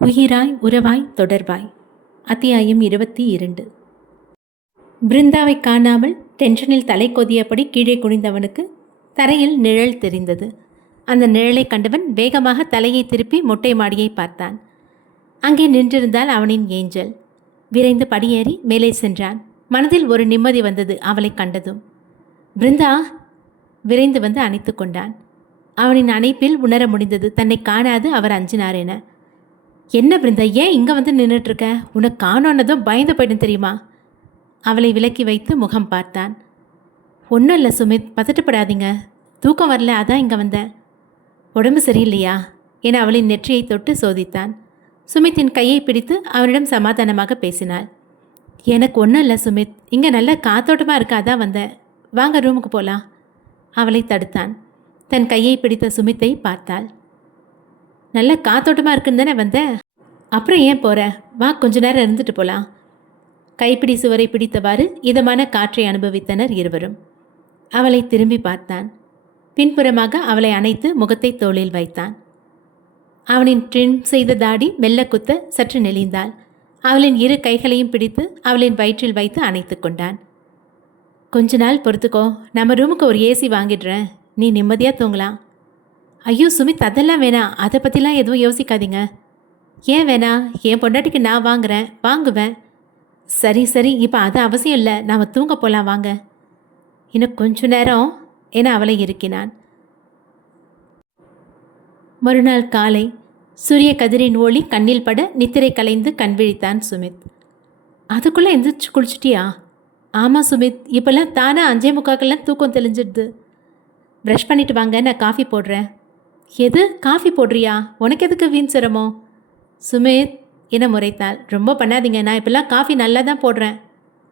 உயிராய் உறவாய் தொடர்பாய். அத்தியாயம் 22. பிருந்தாவை காணாமல் டென்ஷனில் தலை கொதியபடி கீழே குனிந்தவனுக்கு தரையில் நிழல் தெரிந்தது. அந்த நிழலை கண்டவன் வேகமாக தலையை திருப்பி மொட்டை மாடியை பார்த்தான். அங்கே நின்றிருந்தால் அவனின் ஏஞ்சல். விரைந்து படியேறி மேலே சென்றான். மனதில் ஒரு நிம்மதி வந்தது அவளை கண்டதும். பிருந்தா! விரைந்து வந்து அணைத்து கொண்டான். அவனின் அணைப்பில் உணர முடிந்தது தன்னை காணாது அவர் அஞ்சினார் என. என்ன பிருந்தா, ஏன் இங்கே வந்து நின்றுட்டுருக்க? உனக்கு காணோன்னதும் பயந்து போயிடும் தெரியுமா? அவளை விலக்கி வைத்து முகம் பார்த்தான். ஒன்றும் இல்லை சுமித், பதட்டப்படாதீங்க. தூக்கம் வரல, அதான் இங்கே வந்தேன். உடம்பு சரியில்லையா என அவளின் நெற்றியை தொட்டு சோதித்தான். சுமித்தின் கையை பிடித்து அவனிடம் சமாதானமாக பேசினாள். எனக்கு ஒன்றும் இல்லை சுமித், இங்கே நல்ல காத்தோட்டமாக இருக்க, அதான் வந்தேன். வாங்க ரூமுக்கு போகலாம். அவளை தடுத்தான். தன் கையை பிடித்த சுமித்தை பார்த்தாள். நல்ல காத்தோட்டமாக இருக்குன்னு தானே வந்தேன், அப்புறம் ஏன் போகிற? வா, கொஞ்ச நேரம் இருந்துட்டு போகலாம். கைப்பிடி சுவரை பிடித்தவாறு இதமான காற்றை அனுபவித்தனர் இருவரும். அவளை திரும்பி பார்த்தான். பின்புறமாக அவளை அணைத்து முகத்தை தோளில் வைத்தான். அவனின் ட்ரிம் செய்த தாடி மெல்ல குத்த சற்று நெளிந்தாள். அவளின் இரு கைகளையும் பிடித்து அவளின் வயிற்றில் வைத்து அணைத்து கொண்டான். கொஞ்ச நாள் பொறுத்துக்கோ, நம்ம ரூமுக்கு ஒரு ஏசி வாங்கிடுறேன், நீ நிம்மதியாக தூங்கலாம். ஐயோ சுமித், அதெல்லாம் வேணாம், அதை பற்றிலாம் எதுவும் யோசிக்காதீங்க. ஏன் வேணாம்? என் பொண்டாட்டிக்கு நான் வாங்குவேன். சரி சரி, இப்போ அது அவசியம் இல்லை, நாம் தூங்க போகலாம் வாங்க. இன்னும் கொஞ்ச நேரம் என அவளை இருக்கினான். மறுநாள் காலை சூரிய கதிரின் ஒளி கண்ணில் பட நித்திரை கலைந்து கண் விழித்தான் சுமித். அதுக்குள்ளே எந்திரிச்சு குளிச்சிட்டியா? ஆமாம் சுமித், இப்போல்லாம் தானே 5:45 தூக்கம் தெளிஞ்சிடுது. ப்ரஷ் பண்ணிட்டு வாங்க, நான் காஃபி போடுறேன். எது, காஃபி போடுறியா? உனக்கு எதுக்கு வீண் சிரமம்? சுமித் என முறைத்தாள். ரொம்ப பண்ணாதீங்க, நான் இப்போல்லாம் காஃபி நல்லா தான் போடுறேன்.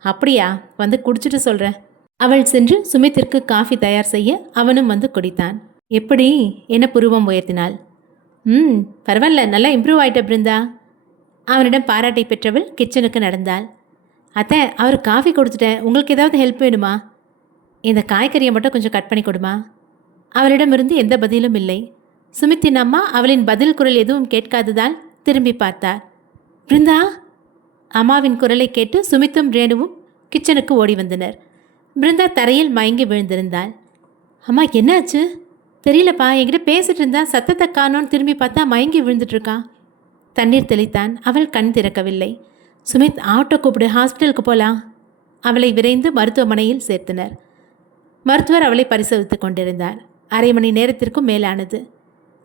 அப்படியா? வந்து குடிச்சிட்டு சொல்கிறேன். அவள் சென்று சுமித்திற்கு காஃபி தயார் செய்ய அவனும் வந்து குடித்தான். எப்படி என புருவம் உயர்த்தினாள். பரவாயில்ல, நல்லா இம்ப்ரூவ் ஆகிட்ட பிருந்தா. அவனிடம் பாராட்டை பெற்றவள் கிச்சனுக்கு நடந்தாள். அத்தை, அவர் காஃபி கொடுத்துட்டேன், உங்களுக்கு ஏதாவது ஹெல்ப் வேணுமா? இந்த காய்கறியை மட்டும் கொஞ்சம் கட் பண்ணி கொடுமா. அவளிடமிருந்து எந்த பதிலும் இல்லை. சுமித்தின் அம்மா அவளின் பதில் குரல் எதுவும் கேட்காததால் திரும்பி பார்த்தார். பிருந்தா! அம்மாவின் குரலை கேட்டு சுமித்தும் ரேணுவும் கிச்சனுக்கு ஓடி வந்தனர். பிருந்தா தரையில் மயங்கி விழுந்திருந்தாள். அம்மா, என்னாச்சு? தெரியலப்பா, என்கிட்ட பேசிட்டு இருந்தா, சத்தத்தை காணோன்னு திரும்பி பார்த்தா மயங்கி விழுந்துட்டுருக்கா. தண்ணீர் தெளித்தான். அவள் கண் திறக்கவில்லை. சுமித், ஆட்டோ கூப்பிடு, ஹாஸ்பிட்டலுக்கு போகலாம். அவளை விரைந்து மருத்துவமனையில் சேர்த்தனர். மருத்துவர் அவளை பரிசோதித்து கொண்டிருந்தார். 1/2 மணி நேரத்திற்கும் மேலானது.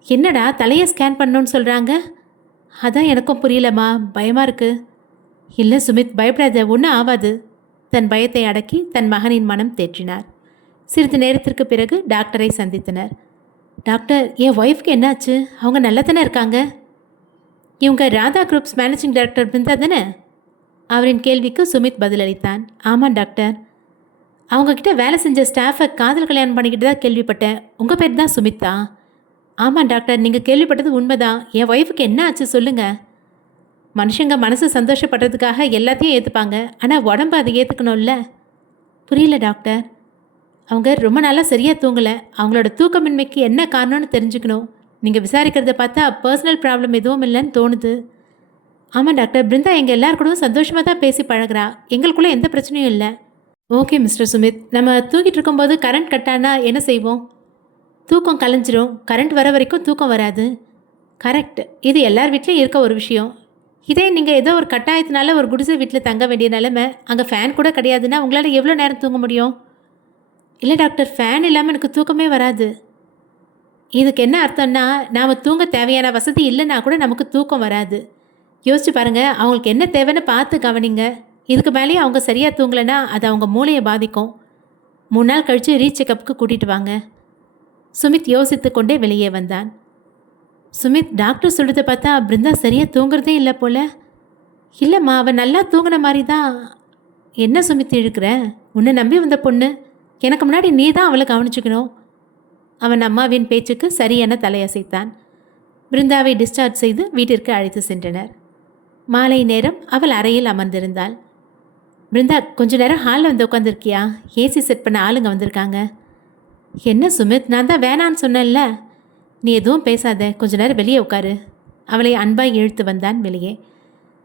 என்னடா, தலையை ஸ்கேன் பண்ணணும்னு சொல்கிறாங்க? அதான் எனக்கும் புரியலம்மா, பயமாக இருக்கு. இல்லை சுமித், பயப்படாத, ஒன்றும் ஆகாது. தன் பயத்தை அடக்கி தன் மகனின் மனம் தேற்றினார். சிறிது நேரத்திற்கு பிறகு டாக்டரை சந்தித்தனர். டாக்டர், என் ஒய்ஃப்க்கு என்னாச்சு? அவங்க நல்லா தானே இருக்காங்க? இவங்க Radha groups managing director Brinda தானே? அவரின் கேள்விக்கு சுமித் பதிலளித்தான். ஆமாம் டாக்டர். அவங்கக்கிட்ட வேலை செஞ்ச ஸ்டாஃபை காதல் கல்யாணம் பண்ணிக்கிட்டு தான் கேள்விப்பட்டேன். உங்கள் பேர் தான் சுமித்தா? ஆமாம் டாக்டர், நீங்கள் கேள்விப்பட்டது உண்மைதான். என் ஒய்ஃபுக்கு என்ன ஆச்சு சொல்லுங்கள். மனுஷங்க மனசு சந்தோஷப்படுறதுக்காக எல்லாத்தையும் ஏற்றுப்பாங்க, ஆனால் உடம்பு அதை ஏற்றுக்கணும்ல. புரியல டாக்டர். அவங்க ரொம்ப நாளாக சரியாக தூங்கலை. அவங்களோட தூக்கமின்மைக்கு என்ன காரணம்னு தெரிஞ்சுக்கணும். நீங்கள் விசாரிக்கிறத பார்த்தா பர்சனல் ப்ராப்ளம் எதுவும் இல்லைன்னு தோணுது. ஆமாம் டாக்டர், பிருந்தா எங்கள் எல்லாருக்கூடவும் சந்தோஷமாக தான் பேசி பழகிறா. எங்களுக்குள்ளே எந்த பிரச்சனையும் இல்லை. ஓகே மிஸ்டர் சுமித், நம்ம தூங்கிட்டு இருக்கும்போது கரண்ட் கட்டானா என்ன செய்வோம்? தூக்கம் கலைஞ்சிரும். கரண்ட் வர வரைக்கும் தூக்கம் வராது. கரெக்ட். இது எல்லார் வீட்லேயும் இருக்க ஒரு விஷயம். இதே நீங்கள் ஏதோ ஒரு கட்டாயத்தினால ஒரு குடிசை வீட்டில் தங்க வேண்டிய நிலைமை, அங்கே ஃபேன் கூட கிடையாதுன்னா உங்களால் எவ்வளோ நேரம் தூங்க முடியும்? இல்லை டாக்டர், ஃபேன் இல்லாமல் எனக்கு தூக்கமே வராது. இதுக்கு என்ன அர்த்தம்னா, நாம் தூங்க தேவையான வசதி இல்லைன்னா கூட நமக்கு தூக்கம் வராது. யோசிச்சு பாருங்கள், அவங்களுக்கு என்ன தேவைன்னு பார்த்து கவனிங்க. இதுக்கு மேலேயே அவங்க சரியாக தூங்கலைன்னா அது அவங்க மூளையை பாதிக்கும். 3 நாள் கழித்து ரீசெக்கப்புக்கு கூட்டிகிட்டு வாங்க. சுமித் யோசித்து கொண்டே வெளியே வந்தான். சுமித், டாக்டர் சொல்கிறத பார்த்தா பிருந்தா சரியாக தூங்குறதே இல்லை போல. இல்லைம்மா, அவன் நல்லா தூங்கின மாதிரி தான். என்ன சுமித் இழுக்கிற? உன்னை நம்பி வந்த பொண்ணு, எனக்கு முன்னாடி நீ தான் அவளை கவனிச்சுக்கணும். அவன் அம்மாவின் பேச்சுக்கு சரியென தலையசைத்தான். பிருந்தாவை டிஸ்சார்ஜ் செய்து வீட்டிற்கு அழைத்து சென்றனர். மாலை நேரம் அவள் அறையில் அமர்ந்திருந்தாள். பிருந்தா, கொஞ்ச நேரம் ஹாலில் வந்து உட்காந்துருக்கியா? ஏசி செட் பண்ண ஆளுங்க வந்திருக்காங்க. என்ன சுமித், நான் தான் வேணான்னு சொன்னேன்ல. நீ எதுவும் பேசாத, கொஞ்ச நேரம் வெளியே உட்காரு. அவளை அன்பாய் இழுத்து வந்தான் வெளியே.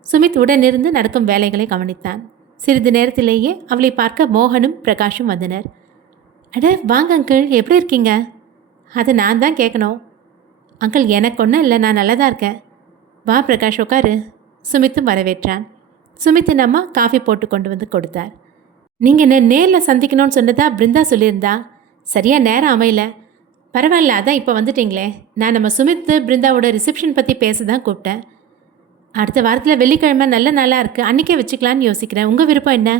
சுமித் உடனிருந்து நடக்கும் வேலைகளை கவனித்தான். சிறிது நேரத்திலேயே அவளை பார்க்க மோகனும் பிரகாஷும் வந்தனர். அட வாங்க அங்கிள், எப்படி இருக்கீங்க? அது நான் தான் கேட்கணும். அங்கிள், எனக்கு ஒன்றும் இல்லை, நான் நல்லா தான் இருக்கேன். வா பிரகாஷ், உட்காரு. சுமித்தும் வரவேற்றான். சுமித்தின் அம்மா காஃபி போட்டு கொண்டு வந்து கொடுத்தார். நீங்கள் என்ன நேரில் சந்திக்கணும்னு சொன்னதா பிருந்தா சொல்லியிருந்தா. சரியாக நேரம் அமையல. பரவாயில்ல, அதான் இப்போ வந்துட்டீங்களே. நான் நம்ம சுமித்து பிருந்தாவோட ரிசப்ஷன் பற்றி பேச தான் கூப்பிட்டேன். அடுத்த வாரத்தில் வெள்ளிக்கிழமை நல்ல நாளாக இருக்குது, அன்றைக்கே வச்சுக்கலான்னு யோசிக்கிறேன். உங்கள் விருப்பம் என்ன?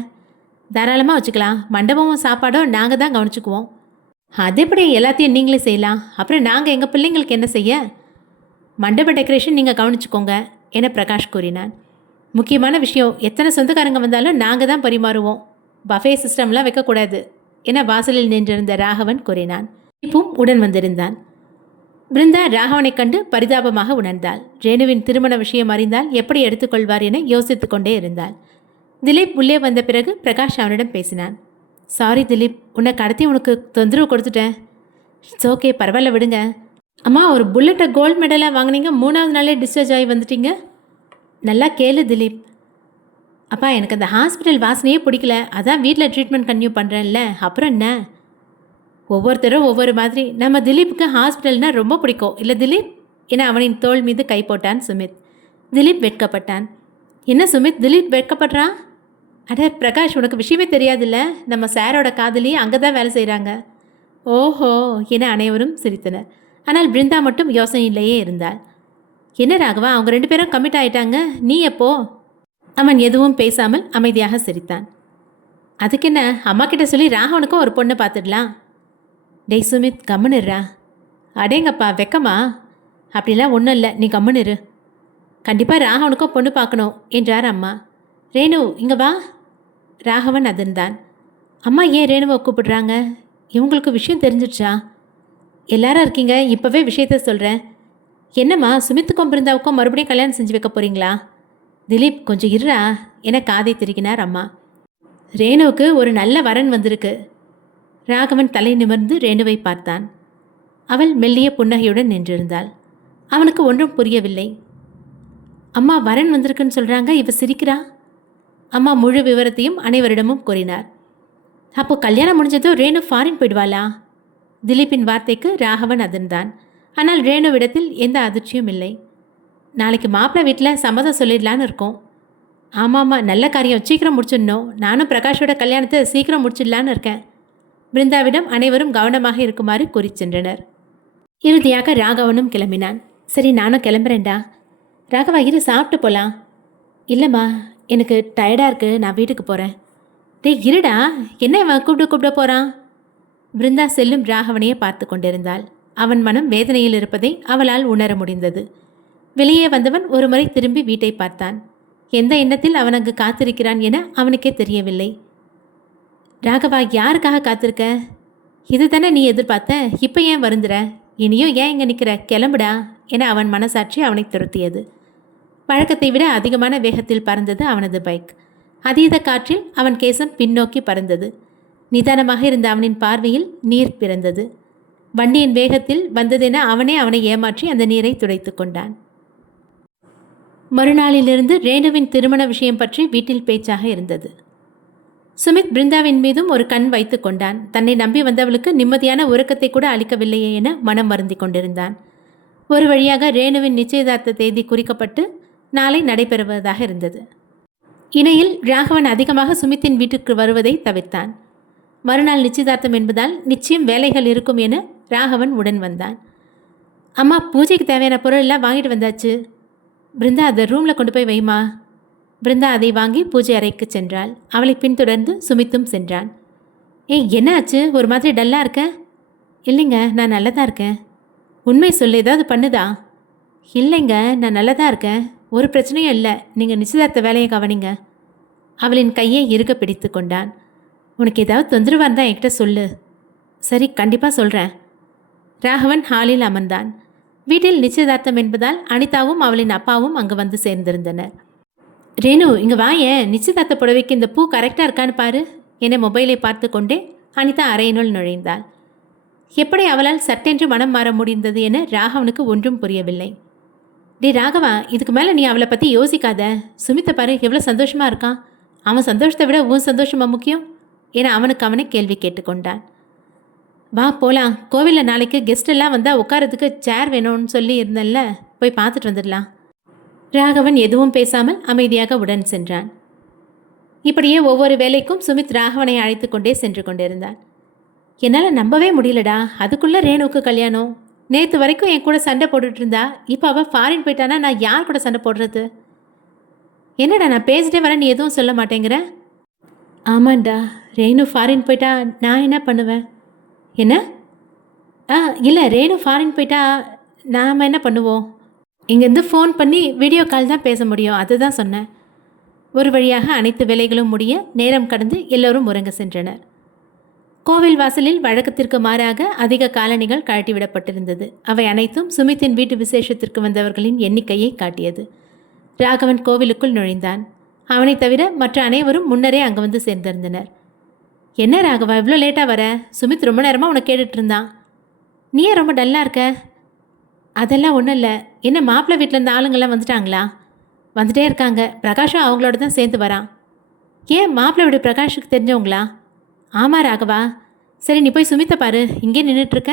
தாராளமாக வச்சுக்கலாம். மண்டபமும் சாப்பாடும் நாங்கள் தான் கவனிச்சுக்குவோம். அது எப்படி எல்லாத்தையும் நீங்களே செய்யலாம்? அப்புறம் நாங்கள் எங்கள் பிள்ளைங்களுக்கு என்ன செய்ய? மண்டப டெக்கரேஷன் நீங்கள் கவனிச்சுக்கோங்க என பிரகாஷ் கூறினான். முக்கியமான விஷயம், எத்தனை சொந்தக்காரங்க வந்தாலும் நாங்கள் தான் பரிமாறுவோம். பஃபே சிஸ்டம்லாம் வைக்கக்கூடாது என வாசலில் நின்றிருந்த ராகவன் கூறினான். இப்பவும் உடன் வந்திருந்தான். பிருந்தா ராகவனை கண்டு பரிதாபமாக உணர்ந்தாள். ரேணுவின் திருமண விஷயம் அறிந்தால் எப்படி எடுத்துக்கொள்வார் என யோசித்து கொண்டே இருந்தாள். திலீப் உள்ளே வந்த பிறகு பிரகாஷ் அவனிடம் பேசினான். சாரி திலீப், உன்னை கடத்தி உனக்கு தொந்தரவு கொடுத்துட்டேன். இட்ஸ் ஓகே, பரவாயில்ல விடுங்க. அம்மா, ஒரு புல்லட்டை கோல்டு மெடலாக வாங்கினீங்க, 3வது நாளே டிஸ்சார்ஜ் ஆகி வந்துட்டீங்க. நல்லா கேளு திலீப். அப்பா, எனக்கு அந்த ஹாஸ்பிட்டல் வாசனையே பிடிக்கல, அதான் வீட்டில் ட்ரீட்மெண்ட் கன்டினியூ பண்ணுறேன்ல. அப்புறம் என்ன? ஒவ்வொருத்தரும் ஒவ்வொரு மாதிரி. நம்ம திலீப்புக்கு ஹாஸ்பிட்டல்னால் ரொம்ப பிடிக்கும் இல்லை திலீப் என அவனின் தோள் மீது கை போட்டான் சுமித். திலீப் வெட்கப்பட்டான். என்ன சுமித், திலீப் வெட்கப்படுறான்? அட பிரகாஷ், உனக்கு விஷயமே தெரியாதுல்ல, நம்ம சாரோட காதலியே அங்கே தான் வேலை செய்கிறாங்க. ஓஹோ என அனைவரும் சிரித்தனர். ஆனால் பிருந்தா மட்டும் யோசனையிலேயே இருந்தாள். என்ன ராகவா, அவங்க 2 பேரும் கமிட் ஆயிட்டாங்க, நீ எப்போ? அவன் எதுவும் பேசாமல் அமைதியாக சிரித்தான். அதுக்கு என்ன, அம்மா கிட்ட சொல்லி ராகவனுக்கும் ஒரு பொண்ணை பார்த்துடலாம். டெய் சுமித், கம்முன்னுறா. அடேங்கப்பா, வெக்கமா? அப்படிலாம் ஒன்றும் இல்லை, நீ கம்முன்னுரு. கண்டிப்பாக ராகவனுக்கும் பொண்ணு பார்க்கணும் என்றார் அம்மா. ரேணு இங்கே வா. ராகவன் அதிர்ந்தான். அம்மா ஏன் ரேணுவை கூப்பிடுறாங்க? இவங்களுக்கு விஷயம் தெரிஞ்சிடுச்சா? எல்லாரும் இருக்கீங்க, இப்போவே விஷயத்த சொல்கிறேன். என்னம்மா, சுமித்துக்கும் பிருந்தாவுக்கும் மறுபடியும் கல்யாணம் செஞ்சு வைக்க போகிறீங்களா? திலீப், கொஞ்சம் இருறா என காதை திருக்கினார் அம்மா. ரேணுவுக்கு ஒரு நல்ல வரன் வந்திருக்கு. ராகவன் தலை நிமிர்ந்து ரேணுவை பார்த்தான். அவள் மெல்லிய புன்னகையுடன் நின்றிருந்தாள். அவனுக்கு ஒன்றும் புரியவில்லை. அம்மா, வரன் வந்திருக்குன்னு சொல்கிறாங்க, இவ சிரிக்கிறா. அம்மா முழு விவரத்தையும் அனைவரிடமும் கூறினார். அப்போ கல்யாணம் முடிஞ்சதும் ரேணு ஃபாரின் போயிடுவாளா? திலீப்பின் வார்த்தைக்கு ராகவன் அதிர்ந்தான். ஆனால் ரேணுவிடத்தில் எந்த அதிர்ச்சியும் இல்லை. நாளைக்கு மாப்பிள்ளை வீட்டில் சம்மதம் சொல்லிடலான்னு இருக்கோம். ஆமாம்மா, நல்ல காரியம், சீக்கிரம் முடிச்சிடணும். நானும் பிரகாஷோட கல்யாணத்தை சீக்கிரம் முடிச்சிடலான்னு இருக்கேன். பிருந்தாவிடம் அனைவரும் கவனமாக இருக்குமாறு கூறி சென்றனர். இறுதியாக ராகவனும் கிளம்பினான். சரி, நானும் கிளம்புறேன்டா. ராகவா, இரு, சாப்பிட்டு போகலாம். இல்லைம்மா, எனக்கு டயர்டாக இருக்குது, நான் வீட்டுக்கு போகிறேன். டேய் இருடா, என்ன இவன் கூப்பிட போகிறான்? பிருந்தா செல்லும் ராகவனையே பார்த்து கொண்டிருந்தாள். அவன் மனம் வேதனையில் இருப்பதை அவளால் உணர முடிந்தது. வெளியே வந்தவன் ஒரு முறை திரும்பி வீட்டை பார்த்தான். எந்த எண்ணத்தில் அவன் அங்கு காத்திருக்கிறான் என அவனுக்கே தெரியவில்லை. ராகவா, யாருக்காக காத்திருக்க? இது தானே நீ எதிர்பார்த்த, இப்போ ஏன் வருந்துற? இனியும் ஏன் இங்கே நிற்கிற? கிளம்புடா என அவன் மனசாட்சி அவனை துரத்தியது. வழக்கத்தை விட அதிகமான வேகத்தில் பறந்தது அவனது பைக். அதீத காற்றில் அவன் கேசம் பின்னோக்கி பறந்தது. நிதானமாக இருந்த அவனின் பார்வையில் நீர் பிறந்தது. வண்டியின் வேகத்தில் வந்ததென அவனை ஏமாற்றி அந்த நீரை துடைத்து கொண்டான். மறுநாளிலிருந்து ரேணுவின் திருமண விஷயம் பற்றி வீட்டில் பேச்சாக இருந்தது. சுமித் பிருந்தாவின் மீதும் ஒரு கண் வைத்து கொண்டான். தன்னை நம்பி வந்தவளுக்கு நிம்மதியான உறக்கத்தை கூட அளிக்கவில்லையே என மனம் வருந்தி கொண்டிருந்தான். ஒரு வழியாக ரேணுவின் நிச்சயதார்த்த தேதி குறிக்கப்பட்டு நாளை நடைபெறுவதாக இருந்தது. இணையில் ராகவன் அதிகமாக சுமித்தின் வீட்டுக்கு வருவதை தவிர்த்தான். மறுநாள் நிச்சயதார்த்தம் என்பதால் நிச்சயம் வேலைகள் இருக்கும் என ராகவன் உடன் வந்தான். அம்மா, பூஜைக்கு தேவையான பொருள் எல்லாம் வாங்கிட்டு வந்தாச்சு. பிருந்தா, அதை ரூமில் கொண்டு போய் வைமா. பிருந்தா அதை வாங்கி பூஜை அறைக்கு சென்றாள். அவளை பின்தொடர்ந்து சுமித்தும் சென்றான். ஏய், என்ன ஆச்சு, ஒரு மாதிரி டல்லாக இருக்க? இல்லைங்க, நான் நல்லா தான் இருக்கேன். உண்மை சொல்லு, ஏதாவது பண்ணுதா? இல்லைங்க, நான் நல்லா தான் இருக்கேன், ஒரு பிரச்சனையும் இல்லை. நீங்கள் நிச்சயதார்த்த வேலையை கவனிங்க. அவளின் கையை இறுக பிடித்து கொண்டான். உனக்கு ஏதாவது தொந்தரவாக இருந்தால் என்கிட்ட சொல்லு. சரி, கண்டிப்பாக சொல்கிறேன். ராகவன் ஹாலில் அமர்ந்தான். வீட்டில் நிச்சயதார்த்தம் என்பதால் அனிதாவும் அவளின் அப்பாவும் அங்கு வந்து சேர்ந்திருந்தனர். ரேணு, இங்கே வாயேன், நிச்சயதார்த்த புடவைக்கு இந்த பூ கரெக்டாக இருக்கான்னு பாரு என மொபைலை பார்த்து கொண்டே அனிதா அறையினுள் நுழைந்தாள். எப்படி அவளால் சட்டென்று மனம் மாற முடிந்தது என ராகவனுக்கு ஒன்றும் புரியவில்லை. டே ராகவா, இதுக்கு மேலே நீ அவளை பற்றி யோசிக்காத. சுமித்தை பாரு எவ்வளோ சந்தோஷமாக இருக்கான். அவன் சந்தோஷத்தை விட உன் சந்தோஷமா முக்கியம் என அவனுக்கு அவனை கேள்வி கேட்டுக்கொண்டான். வா போகலாம், கோவிலில் நாளைக்கு கெஸ்ட் எல்லாம் வந்தால் உட்காரத்துக்கு சேர் வேணும்னு சொல்லி இருந்தல்ல, போய் பார்த்துட்டு வந்துடலாம். ராகவன் எதுவும் பேசாமல் அமைதியாக உடன் சென்றான். இப்படியே ஒவ்வொரு வேலைக்கும் சுமித் ராகவனை அழைத்து கொண்டே சென்று கொண்டிருந்தான். என்னால் நம்பவே முடியலடா, அதுக்குள்ளே ரேணுவுக்கு கல்யாணம். நேற்று வரைக்கும் என் கூட சண்டை போட்டுட்டு இருந்தா, இப்போ அவள் ஃபாரின் போயிட்டானா நான் யார் கூட சண்டை போடுறது? என்னடா நான் பேசிட்டே வரேன், நீ எதுவும் சொல்ல மாட்டேங்கிற? ஆமாண்டா, ரேணு ஃபாரின் போயிட்டா நான் என்ன பண்ணுவேன்? என்ன? இல்லை, ரேணு ஃபாரின் போயிட்டா நாம் என்ன பண்ணுவோம்? இங்கேருந்து ஃபோன் பண்ணி வீடியோ கால் தான் பேச முடியும், அதுதான் சொன்னேன். ஒரு வழியாக அனைத்து வேலைகளும் முடிய நேரம் கடந்து எல்லோரும் உறங்க சென்றனர். கோவில் வாசலில் வழக்கத்திற்கு மாறாக அதிக காலணிகள் கழட்டிவிடப்பட்டிருந்தது. அவை அனைத்தும் சுமித்தின் வீட்டு விசேஷத்திற்கு வந்தவர்களின் எண்ணிக்கையை காட்டியது. ராகவன் கோவிலுக்குள் நுழைந்தான். அவனை தவிர மற்ற அனைவரும் முன்னரே அங்கே வந்து சேர்ந்திருந்தனர். என்ன ராகவா, இவ்வளோ லேட்டாக வர? சுமித் ரொம்ப நேரமாக உனக்கு கேட்டுட்டு இருந்தான். நீ ஏன் ரொம்ப டல்லாக இருக்க? அதெல்லாம் ஒன்றும் இல்லை. என்ன மாப்பிள்ளை வீட்டில் இருந்த ஆளுங்கள்லாம் வந்துட்டாங்களா? வந்துட்டே இருக்காங்க. பிரகாஷும் அவங்களோட தான் சேர்ந்து வரான். ஏன் மாப்பிள்ளை வீடு பிரகாஷுக்கு தெரிஞ்சவங்களா? ஆமாம் ராகவா. சரி, நீ போய் சுமித்தை பாரு, இங்கே நின்றுட்டுருக்க.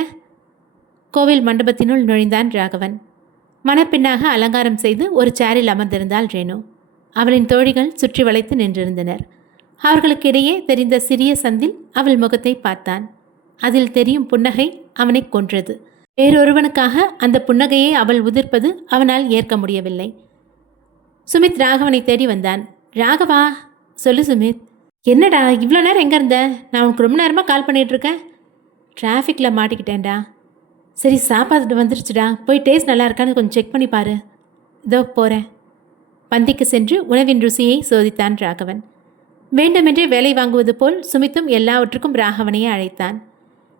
கோவில் மண்டபத்தினுள் நுழைந்தான் ராகவன். மணப்பெண்ணாக அலங்காரம் செய்து ஒரு சேரில் அமர்ந்திருந்தாள் ரேணு. அவளின் தோழிகள் சுற்றி வளைத்து நின்றிருந்தனர். அவர்களுக்கு இடையே தெரிந்த சிறிய சந்தில் அவள் முகத்தை பார்த்தான். அதில் தெரியும் புன்னகை அவனை கொன்றது. வேறொருவனுக்காக அந்த புன்னகையை அவள் உதிர்ப்பது அவனால் ஏற்க முடியவில்லை. சுமித் ராகவனை தேடி வந்தான். ராகவா, சொல்லு சுமித். என்னடா இவ்வளோ நேரம் எங்கே இருந்த? நான் உனக்கு ரொம்ப நேரமாக கால் பண்ணிகிட்ருக்கேன். டிராஃபிக்கில் மாட்டிக்கிட்டேன்டா. சரி, சாப்பாடு வந்துருச்சுடா, போய் டேஸ்ட் நல்லா இருக்கான்னு கொஞ்சம் செக் பண்ணி பாரு. இதோ போகிறேன். பந்திக்கு சென்று உணவின் ருசியை சோதித்தான் ராகவன். வேண்டுமென்றே வேலை வாங்குவது போல் சுமித்தும் எல்லாவற்றுக்கும் ராகவனையே அழைத்தான்.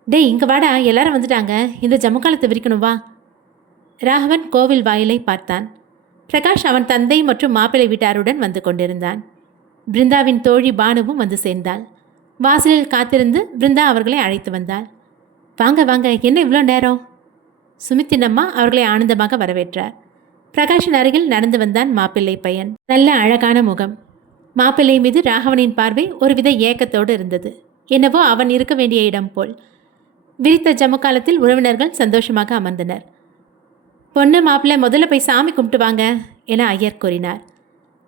டேய் இங்கே வாடா, எல்லாரும் வந்துட்டாங்க, இந்த ஜமுக்காலத்தை விரிக்கணும் வா. ராகவன் கோவில் வாயிலை பார்த்தான். பிரகாஷ் அவன் தந்தை மற்றும் மாப்பிள்ளை வீட்டாருடன் வந்து கொண்டிருந்தான். பிருந்தாவின் தோழி பானுவும் வந்து சேர்ந்தாள். வாசலில் காத்திருந்து பிருந்தா அவர்களை அழைத்து வந்தாள். வாங்க வாங்க, என்ன இவ்வளோ நேரம்? சுமித்தின் அம்மா அவர்களை ஆனந்தமாக வரவேற்றார். பிரகாஷின் அருகில் நடந்து வந்தான் மாப்பிள்ளை பையன். நல்ல அழகான முகம். மாப்பிள்ளை மீது ராகவனின் பார்வை ஒருவித ஏக்கத்தோடு இருந்தது. என்னவோ அவன் இருக்க வேண்டிய இடம் போல். விரித்த ஜமுக்காலத்தில் உறவினர்கள் சந்தோஷமாக அமர்ந்தனர். பொண்ணு மாப்பிள்ளை முதல்ல போய் சாமி கும்பிட்டு வாங்க என ஐயர் கூறினார்.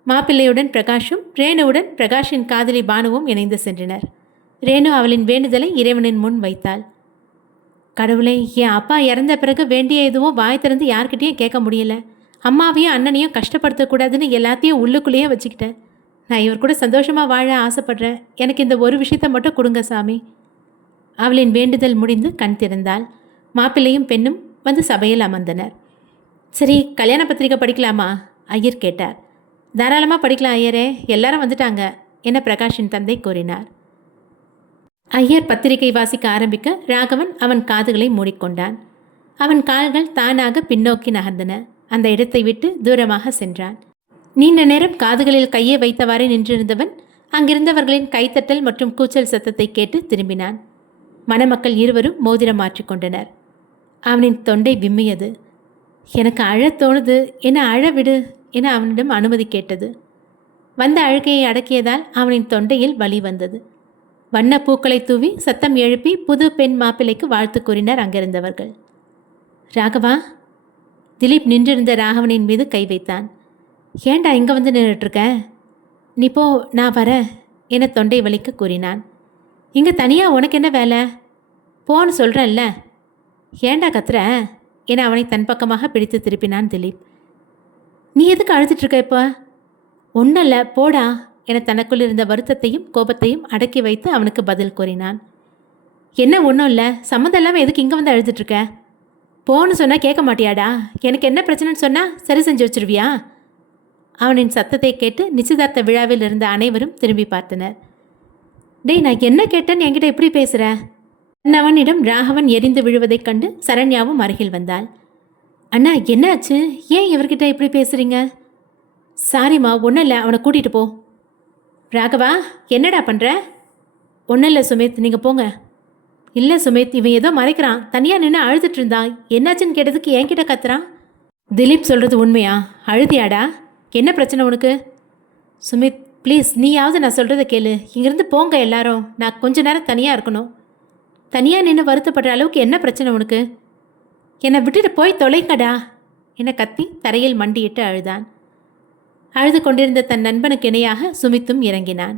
மாப்பிள்ளையுடன் பிரகாஷும் ரேணுவுடன் பிரகாஷின் காதலி பானுவும் இணைந்து சென்றனர். ரேணு அவளின் வேண்டுதலை இறைவனின் முன் வைத்தாள். கடவுளை, என் அப்பா இறந்த பிறகு வேண்டிய எதுவும் வாய் திறந்து யார்கிட்டையும் கேட்க முடியல. அம்மாவையும் அண்ணனையும் கஷ்டப்படுத்தக்கூடாதுன்னு எல்லாத்தையும் உள்ளுக்குள்ளேயே வச்சுக்கிட்டேன். நான் இவர் கூட சந்தோஷமாக வாழ ஆசைப்படுறேன். எனக்கு இந்த ஒரு விஷயத்தை மட்டும் கொடுங்க சாமி. அவளின் வேண்டுதல் முடிந்து கண் திறந்தாள். மாப்பிள்ளையும் பெண்ணும் வந்து சபையில் அமர்ந்தனர். சரி, கல்யாண பத்திரிக்கை படிக்கலாமா? ஐயர் கேட்டார். தாராளமாக படிக்கலாம் ஐயரே, எல்லாரும் வந்துட்டாங்க என பிரகாஷின் தந்தை கூறினார். ஐயர் பத்திரிகை வாசிக்க ஆரம்பிக்க ராகவன் அவன் காதுகளை மூடிக்கொண்டான். அவன் கால்கள் தானாக பின்னோக்கி நகர்ந்தன. அந்த இடத்தை விட்டு தூரமாக சென்றான். நீண்ட நேரம் காதுகளில் கையை வைத்தவாறே நின்றிருந்தவன் அங்கிருந்தவர்களின் கைத்தட்டல் மற்றும் கூச்சல் சத்தத்தை கேட்டு திரும்பினான். மணமக்கள் இருவரும் மோதிரம் மாற்றிக்கொண்டனர். அவனின் தொண்டை விம்மியது. எனக்கு அழத் தோணுது, என அழவிடு என அவனிடம் அனுமதி கேட்டது. வந்த அழுகையை அடக்கியதால் அவனின் தொண்டையில் வலி வந்தது. வண்ண பூக்களை தூவி சத்தம் எழுப்பி புது பெண் மாப்பிள்ளைக்கு வாழ்த்து கூறினர் அங்கிருந்தவர்கள். ராகவா. திலீப் நின்றிருந்த ராகவனின் மீது கை வைத்தான். ஏண்டா இங்கே வந்து நின்றுட்டுருக்க? நீ போ, நான் வரேன் என தொண்டை வலிக்க கூறினான். இங்கே தனியாக உனக்கு என்ன வேலை? போன்னு சொல்கிறேன்ல. ஏண்டா கத்துற என அவனை தன் பக்கமாக பிடித்து திருப்பினான் திலீப். நீ எதுக்கு அழுதுட்டுருக்க இப்போ? ஒன்றும் இல்லை, போடா என தனக்குள் இருந்த வருத்தத்தையும் கோபத்தையும் அடக்கி வைத்து அவனுக்கு பதில் கூறினான். என்ன ஒன்றும் இல்லை, சம்மந்தம் இல்லாமல் எதுக்கு இங்கே வந்து அழுதுட்டுருக்க? போன்னு சொன்னால் கேட்க மாட்டியாடா? எனக்கு என்ன பிரச்சனைன்னு சொன்னால் சரி செஞ்சு வச்சிருவியா? அவனின் சத்தத்தை கேட்டு நிச்சயதார்த்த விழாவில் இருந்த அனைவரும் திரும்பி பார்த்தனர். டேய், நான் என்ன கேட்டேன்னு என்கிட்ட எப்படி பேசுகிற? அவனிடம் ராகவன் எரிந்து விழுவதைக் கண்டு சரண்யாவும் அருகில் வந்தாள். அண்ணா, என்னாச்சு? ஏன் இவர்கிட்ட இப்படி பேசுகிறீங்க? சாரிம்மா, ஒன்றும் இல்லை, அவனை கூட்டிகிட்டு போ. ராகவா, என்னடா பண்ணுற? ஒன்றும் இல்லை சுமித், நீங்கள் போங்க. இல்லை சுமித், இவன் ஏதோ மறைக்கிறான். தனியாக நின்று அழுதுட்டு இருந்தான். என்னாச்சுன்னு கேட்டதுக்கு என்கிட்ட கத்துறான். திலீப் சொல்கிறது உண்மையா? அழுதியாடா? என்ன பிரச்சனை உனக்கு? சுமித் ப்ளீஸ், நீயாவது நான் சொல்கிறத கேளு. இங்கேருந்து போங்க எல்லாரும். நான் கொஞ்ச நேரம் தனியாக இருக்கணும். தனியாக நின்று வருத்தப்படுற அளவுக்கு என்ன பிரச்சனை உனக்கு? என்னை விட்டுட்டு போய் தொலைங்கடா என கத்தி தரையில் மண்டியிட்டு அழுதான். அழுது கொண்டிருந்த தன் நண்பனுக்கு இணையாக சுமித்தும் இறங்கினான்.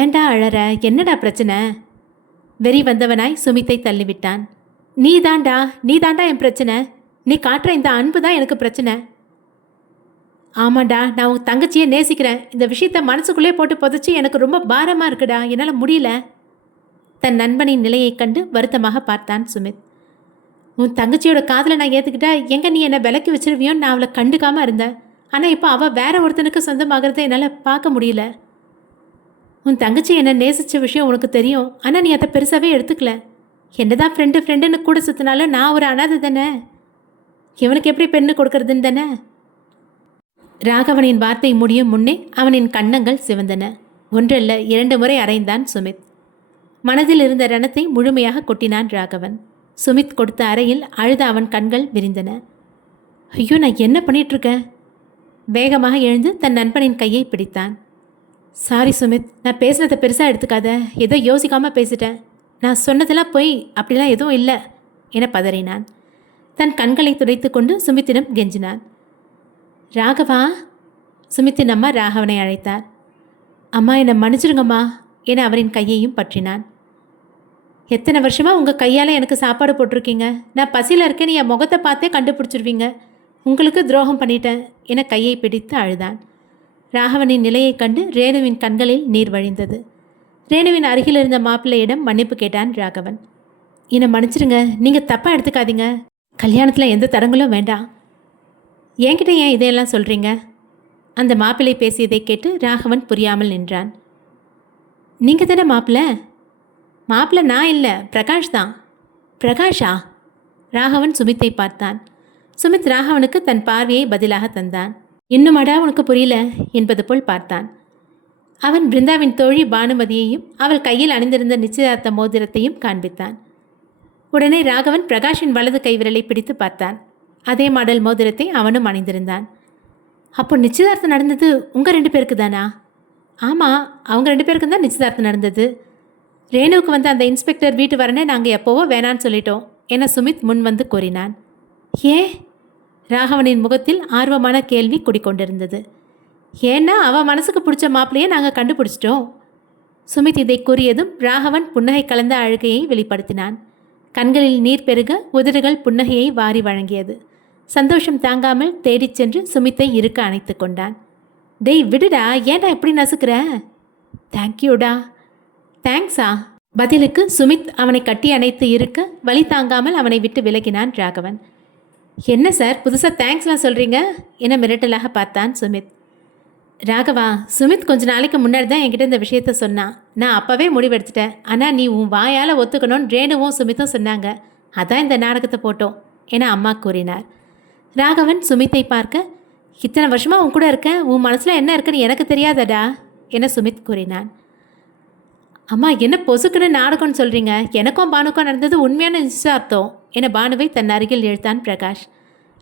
ஏண்டா அழற? என்னடா பிரச்சனை? வெறி வந்தவனாய் சுமித்தை தள்ளிவிட்டான். நீ தாண்டா என் பிரச்சனை. நீ காட்டுற இந்த அன்பு தான் எனக்கு பிரச்சனை. ஆமாண்டா, நான் உன் தங்கச்சியை நேசிக்கிறேன். இந்த விஷயத்த மனசுக்குள்ளே போட்டு புதைச்சி எனக்கு ரொம்ப பாரமாக இருக்குடா. என்னால் முடியல. தன் நண்பனின் நிலையைக் கண்டு வருத்தமாக பார்த்தான் சுமித். உன் தங்கச்சியோட காதலை நான் ஏற்றுக்கிட்டா எங்கே நீ என்னை விலக்கி வச்சிருவியோன்னு நான் அவளை கண்டுக்காமல் இருந்தேன். ஆனால் இப்போ அவள் வேற ஒருத்தனுக்கு சொந்தமாகிறத என்னால் பார்க்க முடியல. உன் தங்கச்சி என்னை நேசித்த விஷயம் உனக்கு தெரியும். ஆனால் நீ அதை பெருசாகவே எடுத்துக்கல. என்னதான் ஃப்ரெண்டுன்னு கூட சுற்றினாலும் நான் ஒரு அனாதை தானே. இவனுக்கு எப்படி பெண்ணு கொடுக்கறதுன்னு தானே. ராகவனின் வார்த்தை முடியும் முன்னே அவனின் கன்னங்கள் சிவந்தன. ஒன்றல்ல 2 முறை அறைந்தான் சுமித். மனதில் இருந்த ரணத்தை முழுமையாக கொட்டினான் ராகவன். சுமித் கொடுத்த அறையில் அழுத அவன் கண்கள் விரிந்தன. ஐயோ, நான் என்ன பண்ணிகிட்ருக்கேன்? வேகமாக எழுந்து தன் நண்பனின் கையை பிடித்தான். சாரி சுமித், நான் பேசுனதை பெருசாக எடுத்துக்காத. ஏதோ யோசிக்காமல் பேசிட்டேன். நான் சொன்னதெல்லாம் போய் அப்படிலாம் எதுவும் இல்லை என பதறினான். தன் கண்களை துடைத்து கொண்டு சுமித்திடம் கெஞ்சினான். ராகவா? சுமித்தின் அம்மா ராகவனை அழைத்தார். அம்மா, என்னை மன்னிச்சிருங்கம்மா என அவரின் கையையும் பற்றினான். எத்தனை வருஷமாக உங்கள் கையால் எனக்கு சாப்பாடு போட்டிருக்கீங்க. நான் பசியில் இருக்கேன்னு என் முகத்தை பார்த்தே கண்டுபிடிச்சிருவீங்க. உங்களுக்கு துரோகம் பண்ணிட்டேன் என கையை பிடித்து அழுதான். ராகவனின் நிலையைக் கண்டு ரேணுவின் கண்களில் நீர் வழிந்தது. ரேணுவின் அருகில் இருந்த மாப்பிள்ளையிடம் மன்னிப்பு கேட்டான் ராகவன். என்னை மன்னிச்சிருங்க, நீங்கள் தப்பாக எடுத்துக்காதீங்க. கல்யாணத்தில் எந்த தடங்களும் வேண்டாம். என்கிட்ட ஏன் இதையெல்லாம் சொல்கிறீங்க? அந்த மாப்பிள்ளை பேசியதை கேட்டு ராகவன் புரியாமல் நின்றான். நீங்கள் தானே மாப்பிள்ளை? மாப்பிள்ளை நான் இல்லை, பிரகாஷ் தான். பிரகாஷா? ராகவன் சுமித்தை பார்த்தான். சுமித் ராகவனுக்கு தன் பார்வையை பதிலாக தந்தான். இன்னுமாடா உனக்கு புரியல என்பது போல் பார்த்தான். அவன் பிருந்தாவின் தோழி பானுமதியையும் அவள் கையில் அணிந்திருந்த நிச்சயதார்த்த மோதிரத்தையும் காண்பித்தான். உடனே ராகவன் பிரகாஷின் வலது கைவிரலை பிடித்து பார்த்தான். அதே மாடல் மோதிரத்தை அவனும் அணிந்திருந்தான். அப்போ நிச்சயதார்த்தம் நடந்தது உங்கள் 2 பேருக்கு தானா? ஆமாம், அவங்க 2 பேருக்கு தான் நிச்சயதார்த்தம் நடந்தது. ரேணுவுக்கு வந்து அந்த இன்ஸ்பெக்டர் வீட்டு வரனே நாங்கள் எப்போவோ வேணான்னு சொல்லிட்டோம் என சுமித் முன் வந்து கூறினான். ஏன்? ராகவனின் முகத்தில் ஆர்வமான கேள்வி குடிக்கொண்டிருந்தது. ஏன்னா அவன் மனசுக்கு பிடிச்ச மாப்பிள்ளையே நாங்கள் கண்டுபிடிச்சிட்டோம். சுமித் இதை கூறியதும் ராகவன் புன்னகை கலந்த அழுகையை வெளிப்படுத்தினான். கண்களில் நீர் பெருக உதடுகள் புன்னகையை வாரி வழங்கியது. சந்தோஷம் தாங்காமல் தேடிச் சென்று சுமித்தை இருக்க அணைத்து கொண்டான். டேய் விடுடா, ஏன்டா இப்படி நசுக்கிற? தேங்க்யூடா. தேங்க்ஸா? பதிலுக்கு சுமித் அவனை கட்டி அணைத்து இருக்க வலி தாங்காமல் அவனை விட்டு விலகினான் ராகவன். என்ன சார் புதுசாக தேங்க்ஸ்லாம் சொல்கிறீங்க என மிரட்டலாக பார்த்தான் சுமித். ராகவா, சுமித் கொஞ்ச நாளைக்கு முன்னாடி தான் என்கிட்ட இந்த விஷயத்த சொன்னான். நான் அப்போவே முடிவெடுத்துட்டேன். ஆனால் நீ உன் வாயால் ஒத்துக்கணும்னு ரேணுவும் சுமித்தும் சொன்னாங்க. அதான் இந்த நாடகத்தை போட்டோம் என அம்மா கூறினார். ராகவன் சுமித்தை பார்க்க, இத்தனை வருஷமாக உன் கூட இருக்க, உன் மனசில் என்ன இருக்குன்னு எனக்கு தெரியாதடா என சுமித் கூறினான். அம்மா, என்ன பொசுக்குன்னு நாடகம்னு சொல்கிறீங்க? எனக்கும் பானுக்கும் நடந்தது உண்மையான நிச்சயார்த்தம் என பானுவை தன் அருகில் இழுத்தான் பிரகாஷ்.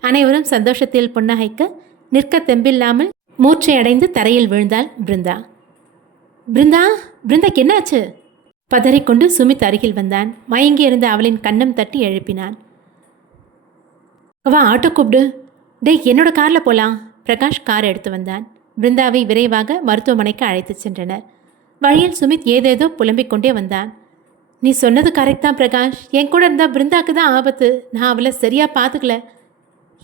அனைவரும் சந்தோஷத்தில் புன்னகைக்க நிற்க தெம்பில்லாமல் மூச்சை அடைந்து தரையில் விழுந்தாள் பிருந்தா. பிருந்தாக்கு என்னாச்சு? பதறிக்கொண்டு சுமித் அருகில் வந்தான். மயங்கி இருந்த அவளின் கன்னம் தட்டி எழுப்பினான். வா, ஆட்டோ கூப்பிடு. டேய், என்னோட காரில் போகலாம். பிரகாஷ் கார் எடுத்து வந்தான். பிருந்தாவை விரைவாக மருத்துவமனைக்கு அழைத்து சென்றனர். வழியில் சுமித் ஏதேதோ புலம்பிக் கொண்டே வந்தான். நீ சொன்னது கரெக்ட் தான் பிரகாஷ். என் கூட இருந்தால் பிருந்தாக்கு தான் ஆபத்து. நான் அவளை சரியாக பார்த்துக்கல.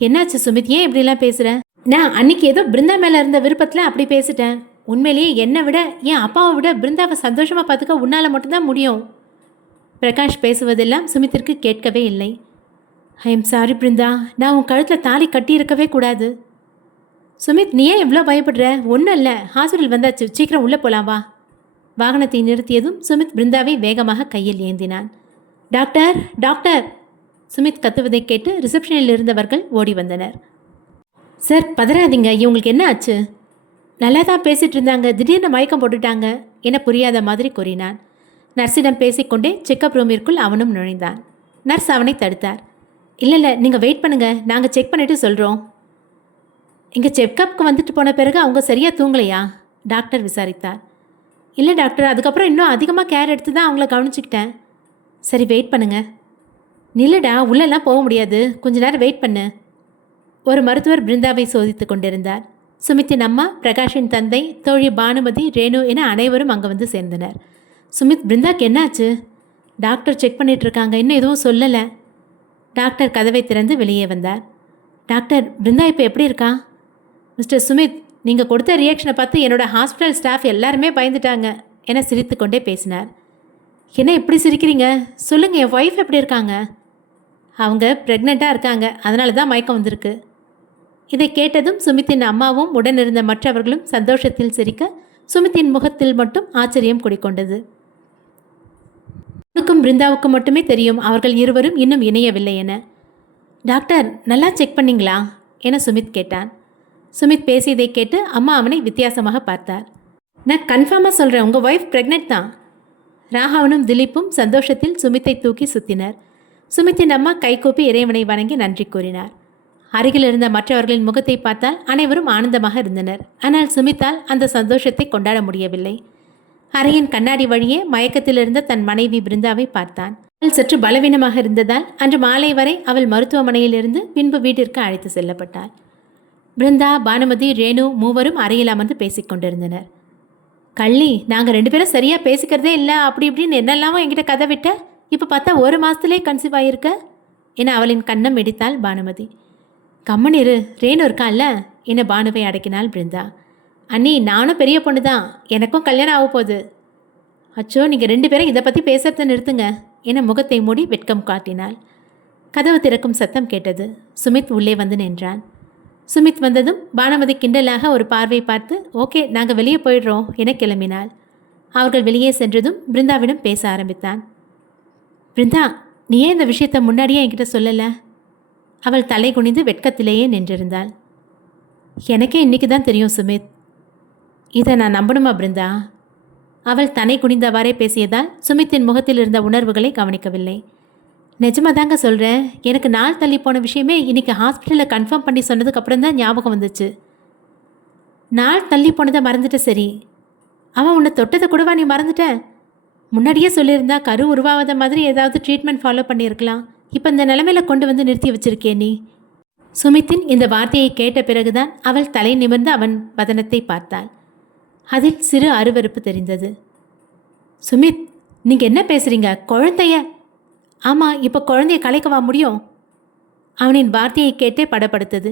என்னாச்சு சுமித், ஏன் இப்படிலாம் பேசுகிற? நான் அன்னைக்கு ஏதோ பிருந்தா மேலே இருந்த விருப்பத்தில் அப்படி பேசிட்டேன். உண்மையிலேயே என்னை விட என் அப்பாவை விட பிருந்தாவை சந்தோஷமாக பார்த்துக்க உன்னால் மட்டும்தான் முடியும். பிரகாஷ் பேசுவதெல்லாம் சுமித்திற்கு கேட்கவே இல்லை. ஐ எம் சாரி பிருந்தா, நான் உன் கழுத்தில் தாலி கட்டியிருக்கவே கூடாது. சுமித், நீ ஏன் இவ்வளோ பயப்படுற? ஒன்றும் இல்லை, ஹாஸ்பிட்டல் வந்தாச்சு, சீக்கிரம் உள்ளே போகலாம் வா. வாகனத்தை நிறுத்தியதும் சுமித் பிருந்தாவை வேகமாக கையில் ஏந்தினான். டாக்டர் டாக்டர் சுமித் கத்துவதை கேட்டு ரிசப்ஷனில் இருந்தவர்கள் ஓடி வந்தனர். சார் பதறாதீங்க, இவங்களுக்கு என்ன ஆச்சு? நல்லா தான் பேசிகிட்டு இருந்தாங்க, திடீர்னு மயக்கம் போட்டுட்டாங்க என புரியாத மாதிரி கூறினான். நர்ஸிடம் பேசிக்கொண்டே செக்கப் ரூமிற்குள் அவனும் நுழைந்தான். நர்ஸ் அவனை தடுத்தார். இல்லை இல்லை, நீங்கள் வெயிட் பண்ணுங்கள், நாங்கள் செக் பண்ணிவிட்டு சொல்கிறோம். இங்கே செக்கப்புக்கு வந்துட்டு போன பிறகு அவங்க சரியாக தூங்கலையா? டாக்டர் விசாரித்தார். இல்லை டாக்டர், அதுக்கப்புறம் இன்னும் அதிகமாக கேர் எடுத்து தான் அவங்கள கவனிச்சிக்கிட்டேன். சரி வெயிட் பண்ணுங்க. நில்லுடா, உள்ளெல்லாம் போக முடியாது, கொஞ்ச நேரம் வெயிட் பண்ணு. ஒரு மருத்துவர் பிருந்தாவை சோதித்து கொண்டிருந்தார். சுமித்தின் அம்மா, பிரகாஷின் தந்தை, தோழி பானுமதி, ரேணு என அனைவரும் அங்கே வந்து சேர்ந்தனர். சுமித், பிருந்தாக்கு என்னாச்சு? டாக்டர் செக் பண்ணிட்டு இருக்காங்க, இன்னும் எதுவும் சொல்லலை. டாக்டர் கதவை திறந்து வெளியே வந்தார். டாக்டர், பிருந்தா இப்போ எப்படி இருக்கா? மிஸ்டர் சுமித், நீங்கள் கொடுத்த ரியாக்ஷனை பார்த்து என்னோடய ஹாஸ்பிட்டல் ஸ்டாஃப் எல்லாருமே பயந்துட்டாங்க என சிரித்து கொண்டே பேசினார். என்ன இப்படி சிரிக்கிறீங்க? சொல்லுங்கள், என் ஒய்ஃப் எப்படி இருக்காங்க? அவங்க ப்ரெக்னெண்ட்டாக இருக்காங்க, அதனால தான் மயக்கம் வந்திருக்கு. இதை கேட்டதும் சுமித்தின் அம்மாவும் உடனிருந்த மற்றவர்களும் சந்தோஷத்தில் சிரிக்க, சுமித்தின் முகத்தில் மட்டும் ஆச்சரியம் குடிக்கொண்டது. உனக்கும் பிருந்தாவுக்கும் மட்டுமே தெரியும் அவர்கள் இருவரும் இன்னும் இணையவில்லை என. டாக்டர், நல்லா செக் பண்ணிங்களா என சுமித் கேட்டான். சுமித் பேசியதை கேட்டு அம்மா அவனை வித்தியாசமாக பார்த்தார். நான் கன்ஃபார்மாக சொல்கிறேன், உங்கள் ஒய்ஃப் ப்ரெக்னென்ட் தான். ராகவனும் திலீப்பும் சந்தோஷத்தில் சுமித்தை தூக்கி சுற்றினர். சுமித்தின் அம்மா கைகூப்பி இறைவனை வணங்கி நன்றி கூறினார். அருகில் இருந்த மற்றவர்களின் முகத்தை பார்த்தால் அனைவரும் ஆனந்தமாக இருந்தனர். ஆனால் சுமித்தால் அந்த சந்தோஷத்தை கொண்டாட முடியவில்லை. அறையின் கண்ணாடி வழியே மயக்கத்தில் இருந்த தன் மனைவி பிருந்தாவை பார்த்தான். அவள் சற்று பலவீனமாக இருந்ததால் அன்று மாலை வரை அவள் மருத்துவமனையில் இருந்து பின்பு வீட்டிற்கு அழைத்து செல்லப்பட்டாள். பிருந்தா, பானுமதி, ரேணு மூவரும் அறையில் அமர்ந்து பேசிக் கொண்டிருந்தனர். கள்ளி, நாங்கள் 2 பேரும் சரியாக பேசிக்கிறதே இல்லை, அப்படி இப்படின்னு என்னெல்லாமோ என்கிட்ட கதை விட்ட, இப்போ பார்த்தா 1 மாதத்துலேயே கன்சீவ் ஆகியிருக்க என அவளின் கண்ணம் இடித்தாள் பானுமதி. கம்மனிரு, ரேணு இருக்கான்ல என பானுவை அடக்கினாள் பிருந்தா. அண்ணி, நானும் பெரிய பொண்ணு தான், எனக்கும் கல்யாணம் ஆக போகுது. அச்சோ, நீங்கள் 2 பேரும் இதை பற்றி பேசுறத நிறுத்துங்க என முகத்தை மூடி வெட்கம் காட்டினாள். கதவு திறக்கும் சத்தம் கேட்டது. சுமித் உள்ளே வந்து நின்றான். சுமித் வந்ததும் பானுமதி கிண்டலாக ஒரு பார்வை பார்த்து, ஓகே, நாங்கள் வெளியே போயிடுறோம் என கிளம்பினாள். அவர்கள் வெளியே சென்றதும் பிருந்தாவிடம் பேச ஆரம்பித்தான். பிருந்தா, நீ ஏன் இந்த விஷயத்தை முன்னாடியே என்கிட்ட சொல்லலை? அவள் தலை குனிந்து வெட்கத்திலேயே நின்றிருந்தாள். எனக்கே இன்னைக்கு தான் தெரியும் சுமித். இதை நான் நம்பணுமா பிருந்தா? அவள் தலை குனிந்தவாறே பேசியதால் சுமித்தின் முகத்தில் இருந்த உணர்வுகளை கவனிக்கவில்லை. நிஜமாக தாங்க சொல்கிறேன், எனக்கு நாள் தள்ளி போன விஷயமே இன்னைக்கு ஹாஸ்பிட்டலில் கன்ஃபார்ம் பண்ணி சொன்னதுக்கு அப்புறம் தான் ஞாபகம் வந்துச்சு. நாள் தள்ளி போனதை மறந்துட்ட சரி, அவன் உன்னை தொட்டதை கூடவா நீ மறந்துட்ட? முன்னாடியே சொல்லியிருந்தா கரு உருவாகாத மாதிரி ஏதாவது ட்ரீட்மெண்ட் ஃபாலோ பண்ணியிருக்கலாம். இப்போ இந்த நிலைமையில கொண்டு வந்து நிறுத்தி வச்சிருக்கே நீ. சுமித்தின் இந்த வார்த்தையை கேட்ட பிறகுதான் அவள் தலை நிமிர்ந்து அவன் வதனத்தை பார்த்தாள். அதில் சிறு அருவருப்பு தெரிந்தது. சுமித், நீங்கள் என்ன பேசுகிறீங்க? குழந்தைய? ஆமாம், இப்போ குழந்தைய கலைக்கவா முடியும்? அவனின் வார்த்தையை கேட்டே படப்படுத்தது.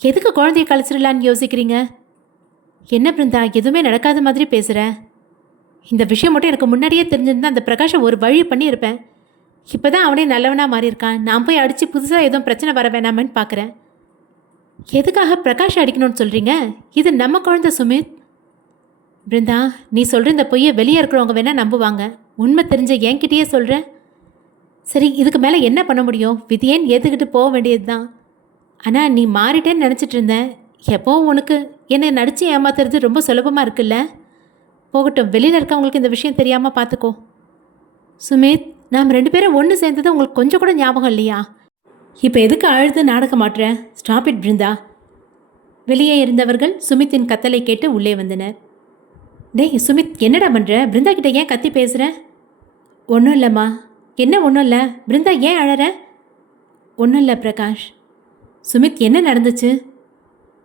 எதுக்கு குழந்தைய கலைச்சிடலான்னு யோசிக்கிறீங்க? என்ன பிருந்தா, எதுவுமே நடக்காத மாதிரி பேசுகிற? இந்த விஷயம் மட்டும் எனக்கு முன்னாடியே தெரிஞ்சிருந்தா அந்த பிரகாஷை ஒரு வழி பண்ணியிருப்பேன். இப்போ தான் அவனே நல்லவனாக மாறியிருக்கான். நான் போய் அடித்து புதுசாக எதுவும் பிரச்சனை வர வேணாமேன்னு பார்க்குறேன். எதுக்காக பிரகாஷை அடிக்கணும்னு சொல்கிறீங்க? இது நம்ம குழந்தை சுமித். பிருந்தா, நீ சொல்கிற இந்த பொய்யை வெளியே இருக்கிறவங்க வேணால் நம்புவாங்க. உண்மை தெரிஞ்ச என்கிட்டயே சொல்கிறேன். சரி, இதுக்கு மேலே என்ன பண்ண முடியும்? விதியேன்னு ஏற்றுக்கிட்டு போக வேண்டியது தான். ஆனால் நீ மாறிட்டேன்னு நினச்சிட்டு இருந்தேன். எப்போ உனக்கு என்னை நடித்து ஏமாத்துறது ரொம்ப சுலபமாக இருக்குல்ல? போகட்டும், வெளியில் இருக்கவங்களுக்கு இந்த விஷயம் தெரியாமல் பார்த்துக்கோ. சுமித், நாம் 2 பேரும் ஒன்று சேர்ந்தது உங்களுக்கு கொஞ்சம் கூட ஞாபகம் இல்லையா? இப்போ எதுக்கு அழுது நாடகம் மாட்டுற? Stop it Brinda. வெளியே இருந்தவர்கள் சுமித்தின் கத்தலை கேட்டு உள்ளே வந்தனர். டேய் சுமித், என்னடா பண்ணுற? பிருந்தா கிட்ட ஏன் கத்தி பேசுகிற? ஒன்றும் இல்லைம்மா. என்ன ஒன்றும் இல்லை? பிருந்தா ஏன் அழற? ஒன்றும் இல்லை பிரகாஷ். சுமித், என்ன நடந்துச்சு?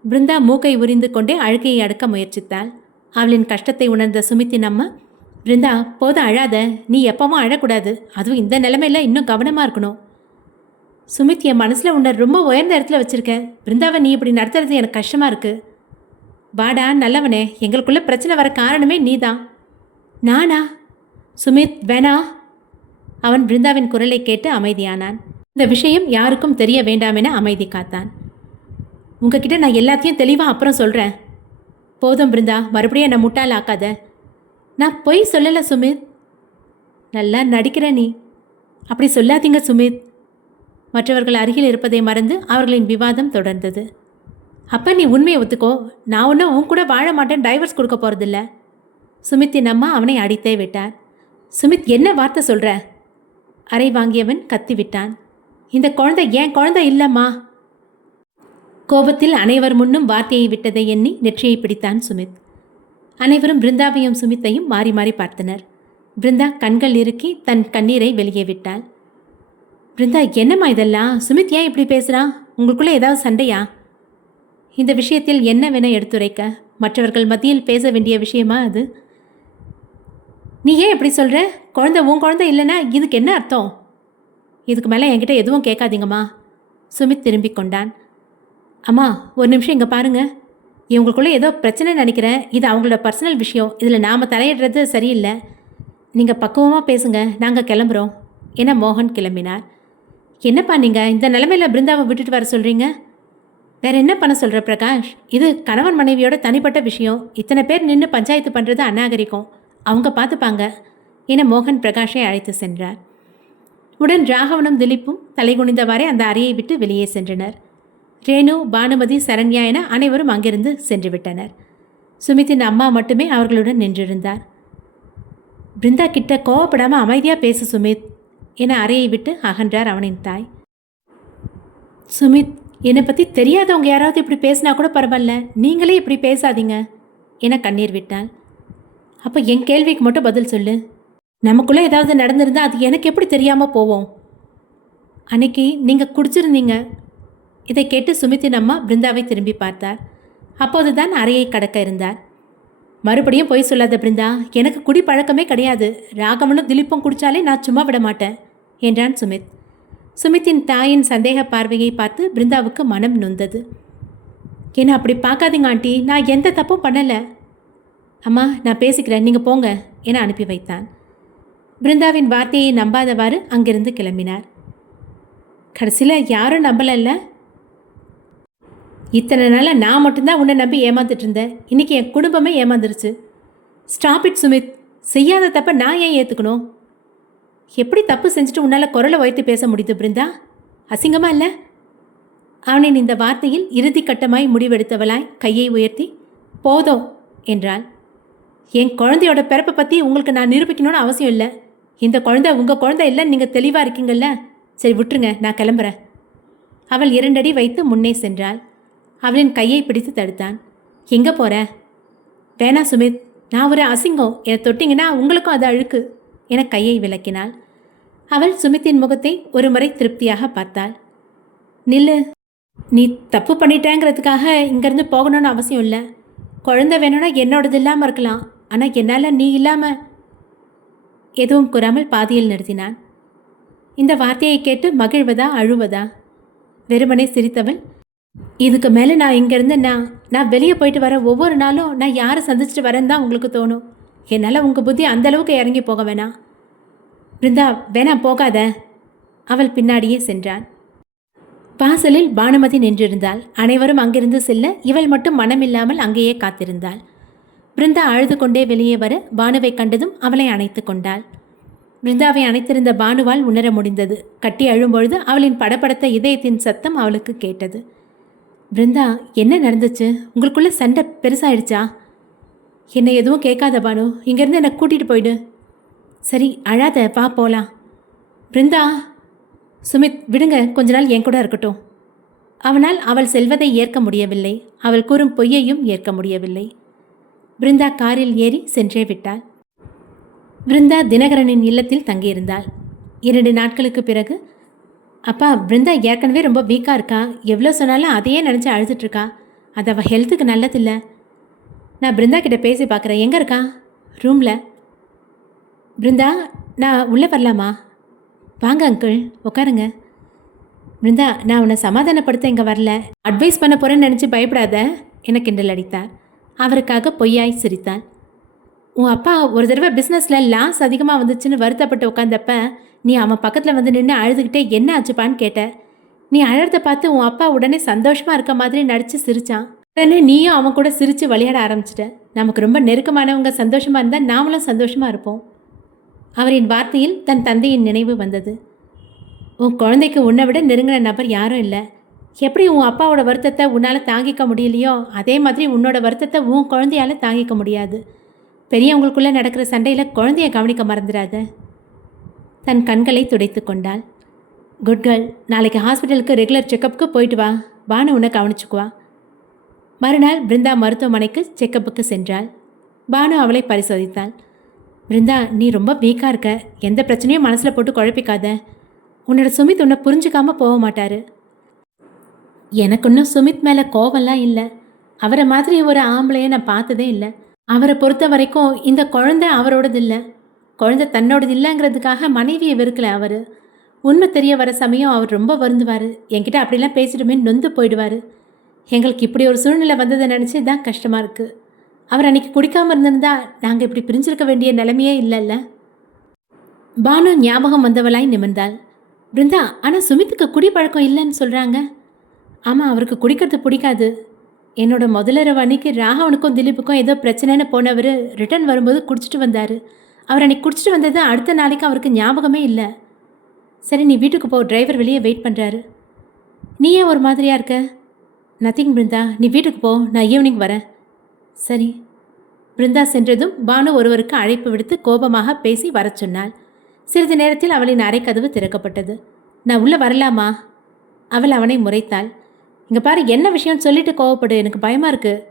பிருந்தா மூக்கை உரிந்து கொண்டே அழுகையை அடக்க முயற்சித்தாள். அவளின் கஷ்டத்தை உணர்ந்த சுமித்தின் அம்மா, பிருந்தா போதும் அழாத, நீ எப்பவும் அழக்கூடாது, அதுவும் இந்த நிலைமையில் இன்னும் கவனமாக இருக்கணும். சுமித், என் மனசில் உன்னை ரொம்ப உயர்ந்த இடத்துல வச்சுருக்கேன். பிருந்தாவை நீ இப்படி நடத்துறது எனக்கு கஷ்டமாக இருக்குது. வாடா நல்லவனே, எங்களுக்குள்ளே பிரச்சனை வர காரணமே நீ தான். நானா? சுமித் வேணா. அவன் பிருந்தாவின் குரலை கேட்டு அமைதியானான். இந்த விஷயம் யாருக்கும் தெரிய வேண்டாம் என அமைதி காத்தான். உங்ககிட்ட நான் எல்லாத்தையும் தெளிவாக அப்புறம் சொல்கிறேன். போதும் பிருந்தா, மறுபடியும் என்னை முட்டாள் ஆக்காத. நான் பொய் சொல்லலை சுமித். நல்லா நடிக்கிற நீ. அப்படி சொல்லாதீங்க சுமித். மற்றவர்கள் அருகில் இருப்பதை மறந்து அவர்களின் விவாதம் தொடர்ந்தது. அப்போ நீ உண்மையை ஒத்துக்கோ. நான் ஒன்றும் உன் கூட வாழ மாட்டேன், டைவர்ஸ் கொடுக்க போகிறதில்ல. சுமித்தின் அம்மா அவனை அடித்தே விட்டார். சுமித், என்ன வார்த்தை சொல்கிற? அறை வாங்கியவன் கத்தி விட்டான். இந்த குழந்தை ஏன் குழந்தை இல்லைம்மா. கோபத்தில் அனைவர் முன்னும் வார்த்தையை விட்டதை எண்ணி நெற்றியை பிடித்தான் சுமித். அனைவரும் பிருந்தாவையும் சுமித்தையும் மாறி மாறி பார்த்தனர். பிருந்தா கண்கள் இறுக்கி தன் கண்ணீரை வெளியே விட்டாள். பிருந்தா, என்னம்மா இதெல்லாம்? சுமித் ஏன் இப்படி பேசுகிறான்? உங்களுக்குள்ளே ஏதாவது சண்டையா? இந்த விஷயத்தில் என்னவென எடுத்துரைக்க? மற்றவர்கள் மத்தியில் பேச வேண்டிய விஷயமா அது? நீ ஏன் இப்படி சொல்கிற? குழந்தை உன் குழந்தை இல்லைன்னா இதுக்கு என்ன அர்த்தம்? இதுக்கு மேலே என்கிட்ட எதுவும் கேட்காதீங்கம்மா. சுமித் திரும்பிக் கொண்டான். அம்மா, ஒரு நிமிஷம் இங்கே பாருங்க. இவங்களுக்குள்ளே ஏதோ பிரச்சனை நினைக்கிறேன். இது அவங்களோட பர்சனல் விஷயம். இதில் நாம் தலையிடுறது சரியில்லை. நீங்கள் பக்குவமாக பேசுங்க, நாங்கள் கிளம்புறோம் என மோகன் கிளம்பினார். என்னப்பா நீங்கள் இந்த நிலைமையில் பிருந்தாவை விட்டுட்டு வர சொல்கிறீங்க? வேற என்ன பண்ண சொல்கிற பிரகாஷ்? இது கணவன் மனைவியோட தனிப்பட்ட விஷயம். இத்தனை பேர் நின்று பஞ்சாயத்து பண்ணுறது அநாகரிகம். அவங்க பார்த்துப்பாங்க என மோகன் பிரகாஷை அழைத்து சென்றார். உடன் ராகவனும் திலீப்பும் தலைகுனிந்தவாறே அந்த அறையை விட்டு வெளியே சென்றனர். ரேணு, பானுமதி, சரண்யா என அனைவரும் அங்கிருந்து சென்று விட்டனர். சுமித்தின் அம்மா மட்டுமே அவர்களுடன் நின்றிருந்தார். பிருந்தா கிட்ட கோவப்படாமல் அமைதியாக பேசு சுமித் என அறையை விட்டு அகன்றார் அவனின் தாய். சுமித், என்னை பற்றி தெரியாதவங்க யாராவது இப்படி பேசினா கூட பரவாயில்ல, நீங்களே இப்படி பேசாதீங்க என கண்ணீர் விட்டாள். அப்போ என் கேள்விக்கு மட்டும் பதில் சொல்லு. நமக்குள்ளே ஏதாவது நடந்திருந்தா அது எனக்கு எப்படி தெரியாமல் போவோம்? அன்னைக்கு நீங்கள் குடிச்சிருந்தீங்க. இதை கேட்டு சுமித்தின் அம்மா பிருந்தாவை திரும்பி பார்த்தார். அப்போதுதான் அறையை கடக்க இருந்தார். மறுபடியும் பொய் சொல்லாத பிருந்தா, எனக்கு குடி பழக்கமே கிடையாது. ராகவனும் திலீப்பும் குடித்தாலே நான் சும்மா விட மாட்டேன் என்றான் சுமித். சுமித்தின் தாயின் சந்தேக பார்வையை பார்த்து பிருந்தாவுக்கு மனம் நொந்தது. என்ன அப்படி பார்க்காதீங்க ஆண்டி, நான் எந்த தப்பும் பண்ணலை. அம்மா, நான் பேசிக்கிறேன், நீங்கள் போங்க என அனுப்பி வைத்தான். பிருந்தாவின் வார்த்தையை நம்பாதவாறு அங்கிருந்து கிளம்பினார். கடைசியில் யாரும் நம்பலல்ல? இத்தனை நாளாக நான் மட்டும்தான் உன்னை நம்பி ஏமாந்துட்டு இருந்தேன். இன்றைக்கி என் குடும்பமே ஏமாந்துருச்சு. Stop it Sumit. செய்யாத தப்பை நான் ஏன் ஏற்றுக்கணும்? எப்படி தப்பு செஞ்சுட்டு உன்னால் குரலை உயர்த்தி பேச முடியுது பிருந்தா? அசிங்கமாக இல்லை? அவனின் இந்த வார்த்தையில் இறுதி கட்டமாய் முடிவெடுத்தவளாய் கையை உயர்த்தி போதும் என்றாள். என் குழந்தையோட பிறப்பை பற்றி உங்களுக்கு நான் நிரூபிக்கணும்னு அவசியம் இல்லை. இந்த குழந்தை உங்கள் குழந்தை இல்லைன்னு நீங்கள் தெளிவாக இருக்கீங்கள்ல? சரி விட்டுருங்க, நான் கிளம்புறேன். அவள் 2 அடி வைத்து முன்னே சென்றாள். அவளின் கையை பிடித்து தடுத்தான். எங்கே போகிற? வேணா சுமித், நான் ஒரு அசிங்கம். என்னை தொட்டிங்கன்னா உங்களுக்கும் அது அழுக்கு என கையை விளக்கினாள். அவள் சுமித்தின் முகத்தை ஒரு முறை திருப்தியாக பார்த்தாள். நில்லு. நீ தப்பு பண்ணிட்டேங்கிறதுக்காக இங்கேருந்து போகணும்னு அவசியம் இல்லை. குழந்தை வேணும்னா என்னோடது இல்லாமல் இருக்கலாம், ஆனால் என்னால் நீ இல்லாமல். எதுவும் கூறாமல் பாதியில் நிறுத்தினான். இந்த வார்த்தையை கேட்டு மகிழ்வதா அழுவதா? வெறுமனே சிரித்தவள், இதுக்கு மேலே நான் இங்கேருந்து நான் வெளியே போயிட்டு வர ஒவ்வொரு நாளும் நான் யாரை சந்திச்சுட்டு வரேன்னு தான் உங்களுக்கு தோணும். என்னால் உங்கள் புத்தி அந்தளவுக்கு இறங்கி போக வேணாம். பிருந்தா, வேணாம் போகாத. அவள் பின்னாடியே சென்றான். வாசலில் பானுமதி நின்றிருந்தாள். அனைவரும் அங்கிருந்து செல்ல இவள் மட்டும் மனமில்லாமல் அங்கேயே காத்திருந்தாள். பிருந்தா அழுது கொண்டே வெளியே வர பானுவை கண்டதும் அவளை அணைத்து கொண்டாள். பிருந்தாவை அணைத்திருந்த பானுவால் உணர முடிந்தது. கட்டி அழும்பொழுது அவளின் படபடத்த இதயத்தின் சத்தம் அவளுக்கு கேட்டது. பிருந்தா, என்ன நடந்துச்சு? உங்களுக்குள்ள சண்டை பெருசாயிடுச்சா? என்னை எதுவும் கேட்காத பானு, இங்கேருந்து என்னை கூட்டிகிட்டு போயிடு. சரி, அழாத, வா போகலாம். பிருந்தா. சுமித், விடுங்க, கொஞ்ச நாள் என் கூட இருக்கட்டும். அவனால் அவள் செல்வதை ஏற்க முடியவில்லை. அவள் கூறும் பொய்யையும் ஏற்க முடியவில்லை. பிருந்தா காரில் ஏறி சென்றே விட்டாள். பிருந்தா தினகரனின் இல்லத்தில் தங்கியிருந்தாள். 2 நாட்களுக்கு பிறகு, அப்பா, பிருந்தா ஏற்கனவே ரொம்ப வீக்காக இருக்கா. எவ்வளோ சொன்னாலும் அதையே நினச்சி அழுதுட்ருக்கா. அது அவள் ஹெல்த்துக்கு நல்லதில்லை. நான் பிருந்தா கிட்ட பேசி பார்க்குறேன். எங்கே இருக்கா? ரூமில். பிருந்தா, நான் உள்ளே வரலாமா? வாங்க அங்கிள், உட்காருங்க. பிருந்தா, நான் உன்னை சமாதானப்படுத்த இங்கே வரல, அட்வைஸ் பண்ண போகிறேன்னு நினச்சி பயப்படாத என கிண்டல் அடித்தார். அவருக்காக பொய்யாய் சிரித்தாள். உன் அப்பா ஒரு தடவை பிஸ்னஸில் லாஸ் அதிகமாக வந்துச்சுன்னு வருத்தப்பட்டு உட்காந்தப்ப நீ அவன் பக்கத்தில் வந்து நின்று அழுதுகிட்டே என்ன ஆச்சுப்பான்னு கேட்ட. நீ அழறத பார்த்து உன் அப்பா உடனே சந்தோஷமாக இருக்க மாதிரி நடித்து சிரித்தான். உடனே நீயும் அவன் கூட சிரித்து விளையாட ஆரம்பிச்சிட்ட. நமக்கு ரொம்ப நெருக்கமானவங்க சந்தோஷமாக இருந்தால் நாமளும் சந்தோஷமாக இருப்போம். அவரின் வார்த்தையில் தன் தந்தையின் நினைவு வந்தது. உன் குழந்தைக்கு உன்னை விட நெருங்கின நபர் யாரும் இல்லை. எப்படி உன் அப்பாவோட வருத்தத்தை உன்னால் தாங்கிக்க முடியலையோ அதே மாதிரி உன்னோட வருத்தத்தை உன் குழந்தையால் தாங்கிக்க முடியாது. பெரியவங்களுக்குள்ளே நடக்கிற சண்டையில் குழந்தைய கவனிக்க மறந்துடாத. தன் கண்களை துடைத்து கொண்டாள். Good girl. நாளைக்கு ஹாஸ்பிட்டலுக்கு ரெகுலர் செக்கப்புக்கு போயிட்டு வா. பானு உன்னை கவனிச்சுக்குவா. மறுநாள் பிருந்தா மருத்துவமனைக்கு செக்கப்புக்கு சென்றாள். பானு அவளை பரிசோதித்தாள். பிருந்தா, நீ ரொம்ப வீக்காக இருக்க. எந்த பிரச்சனையும் மனசில் போட்டு குழப்பிக்காத. உன்னோட சுமித் உன்னை புரிஞ்சுக்காமல் போக மாட்டார். எனக்கு இன்னும் சுமித் மேலே கோவம்லாம் இல்லை. அவரை மாதிரி ஒரு ஆம்பளையை நான் பார்த்ததே இல்லை. அவரை பொறுத்த வரைக்கும் இந்த குழந்தை அவரோடது இல்லை, குழந்தை தன்னோடது இல்லைங்கிறதுக்காக மனைவியை வெறுக்கலை. அவர் உண்மை தெரிய வர சமயம் அவர் ரொம்ப வருந்துவார். என்கிட்ட அப்படிலாம் பேசிட்டுமே நொந்து போயிடுவார். எங்களுக்கு இப்படி ஒரு சூழ்நிலை வந்ததை நினச்சி தான் கஷ்டமாக இருக்குது. அவர் அன்றைக்கி குடிக்காமல் இருந்திருந்தா நாங்கள் இப்படி பிரிஞ்சிருக்க வேண்டிய நிலைமையே இல்லைல்ல. பானு ஞாபகம் வந்தவளாய் நிமிர்ந்தாள். பிருந்தா, ஆனால் சுமித்துக்கு குடிப்பழக்கம் இல்லைன்னு சொல்கிறாங்க. ஆமாம், அவருக்கு குடிக்கிறது பிடிக்காது. என்னோட முதலரவு அன்னைக்கு ராகவனுக்கும் திலீப்புக்கும் ஏதோ பிரச்சனைன்னு போனவர் ரிட்டர்ன் வரும்போது குடிச்சிட்டு வந்தார். அவர் அன்றைக்கி குடிச்சிட்டு வந்தது அடுத்த நாளைக்கு அவருக்கு ஞாபகமே இல்லை. சரி, நீ வீட்டுக்கு போ, டிரைவர் வெளியே வெயிட் பண்ணுறாரு. நீ ஏன் ஒரு மாதிரியாக இருக்க? நத்திங் பிருந்தா, நீ வீட்டுக்கு போ, நான் ஈவினிங் வரேன். சரி. பிருந்தா சென்றதும் பானு ஒருவருக்கு அழைப்பு விடுத்து கோபமாக பேசி வரச் சொன்னாள். சிறிது நேரத்தில் அவளின் அறைக்கதவு திறக்கப்பட்டது. நான் உள்ளே வரலாமா? அவள் அவனை முறைத்தாள். இங்கே பாரு, என்ன விஷயம்னு சொல்லிட்டு கோவப்படு, எனக்கு பயமாக இருக்குது.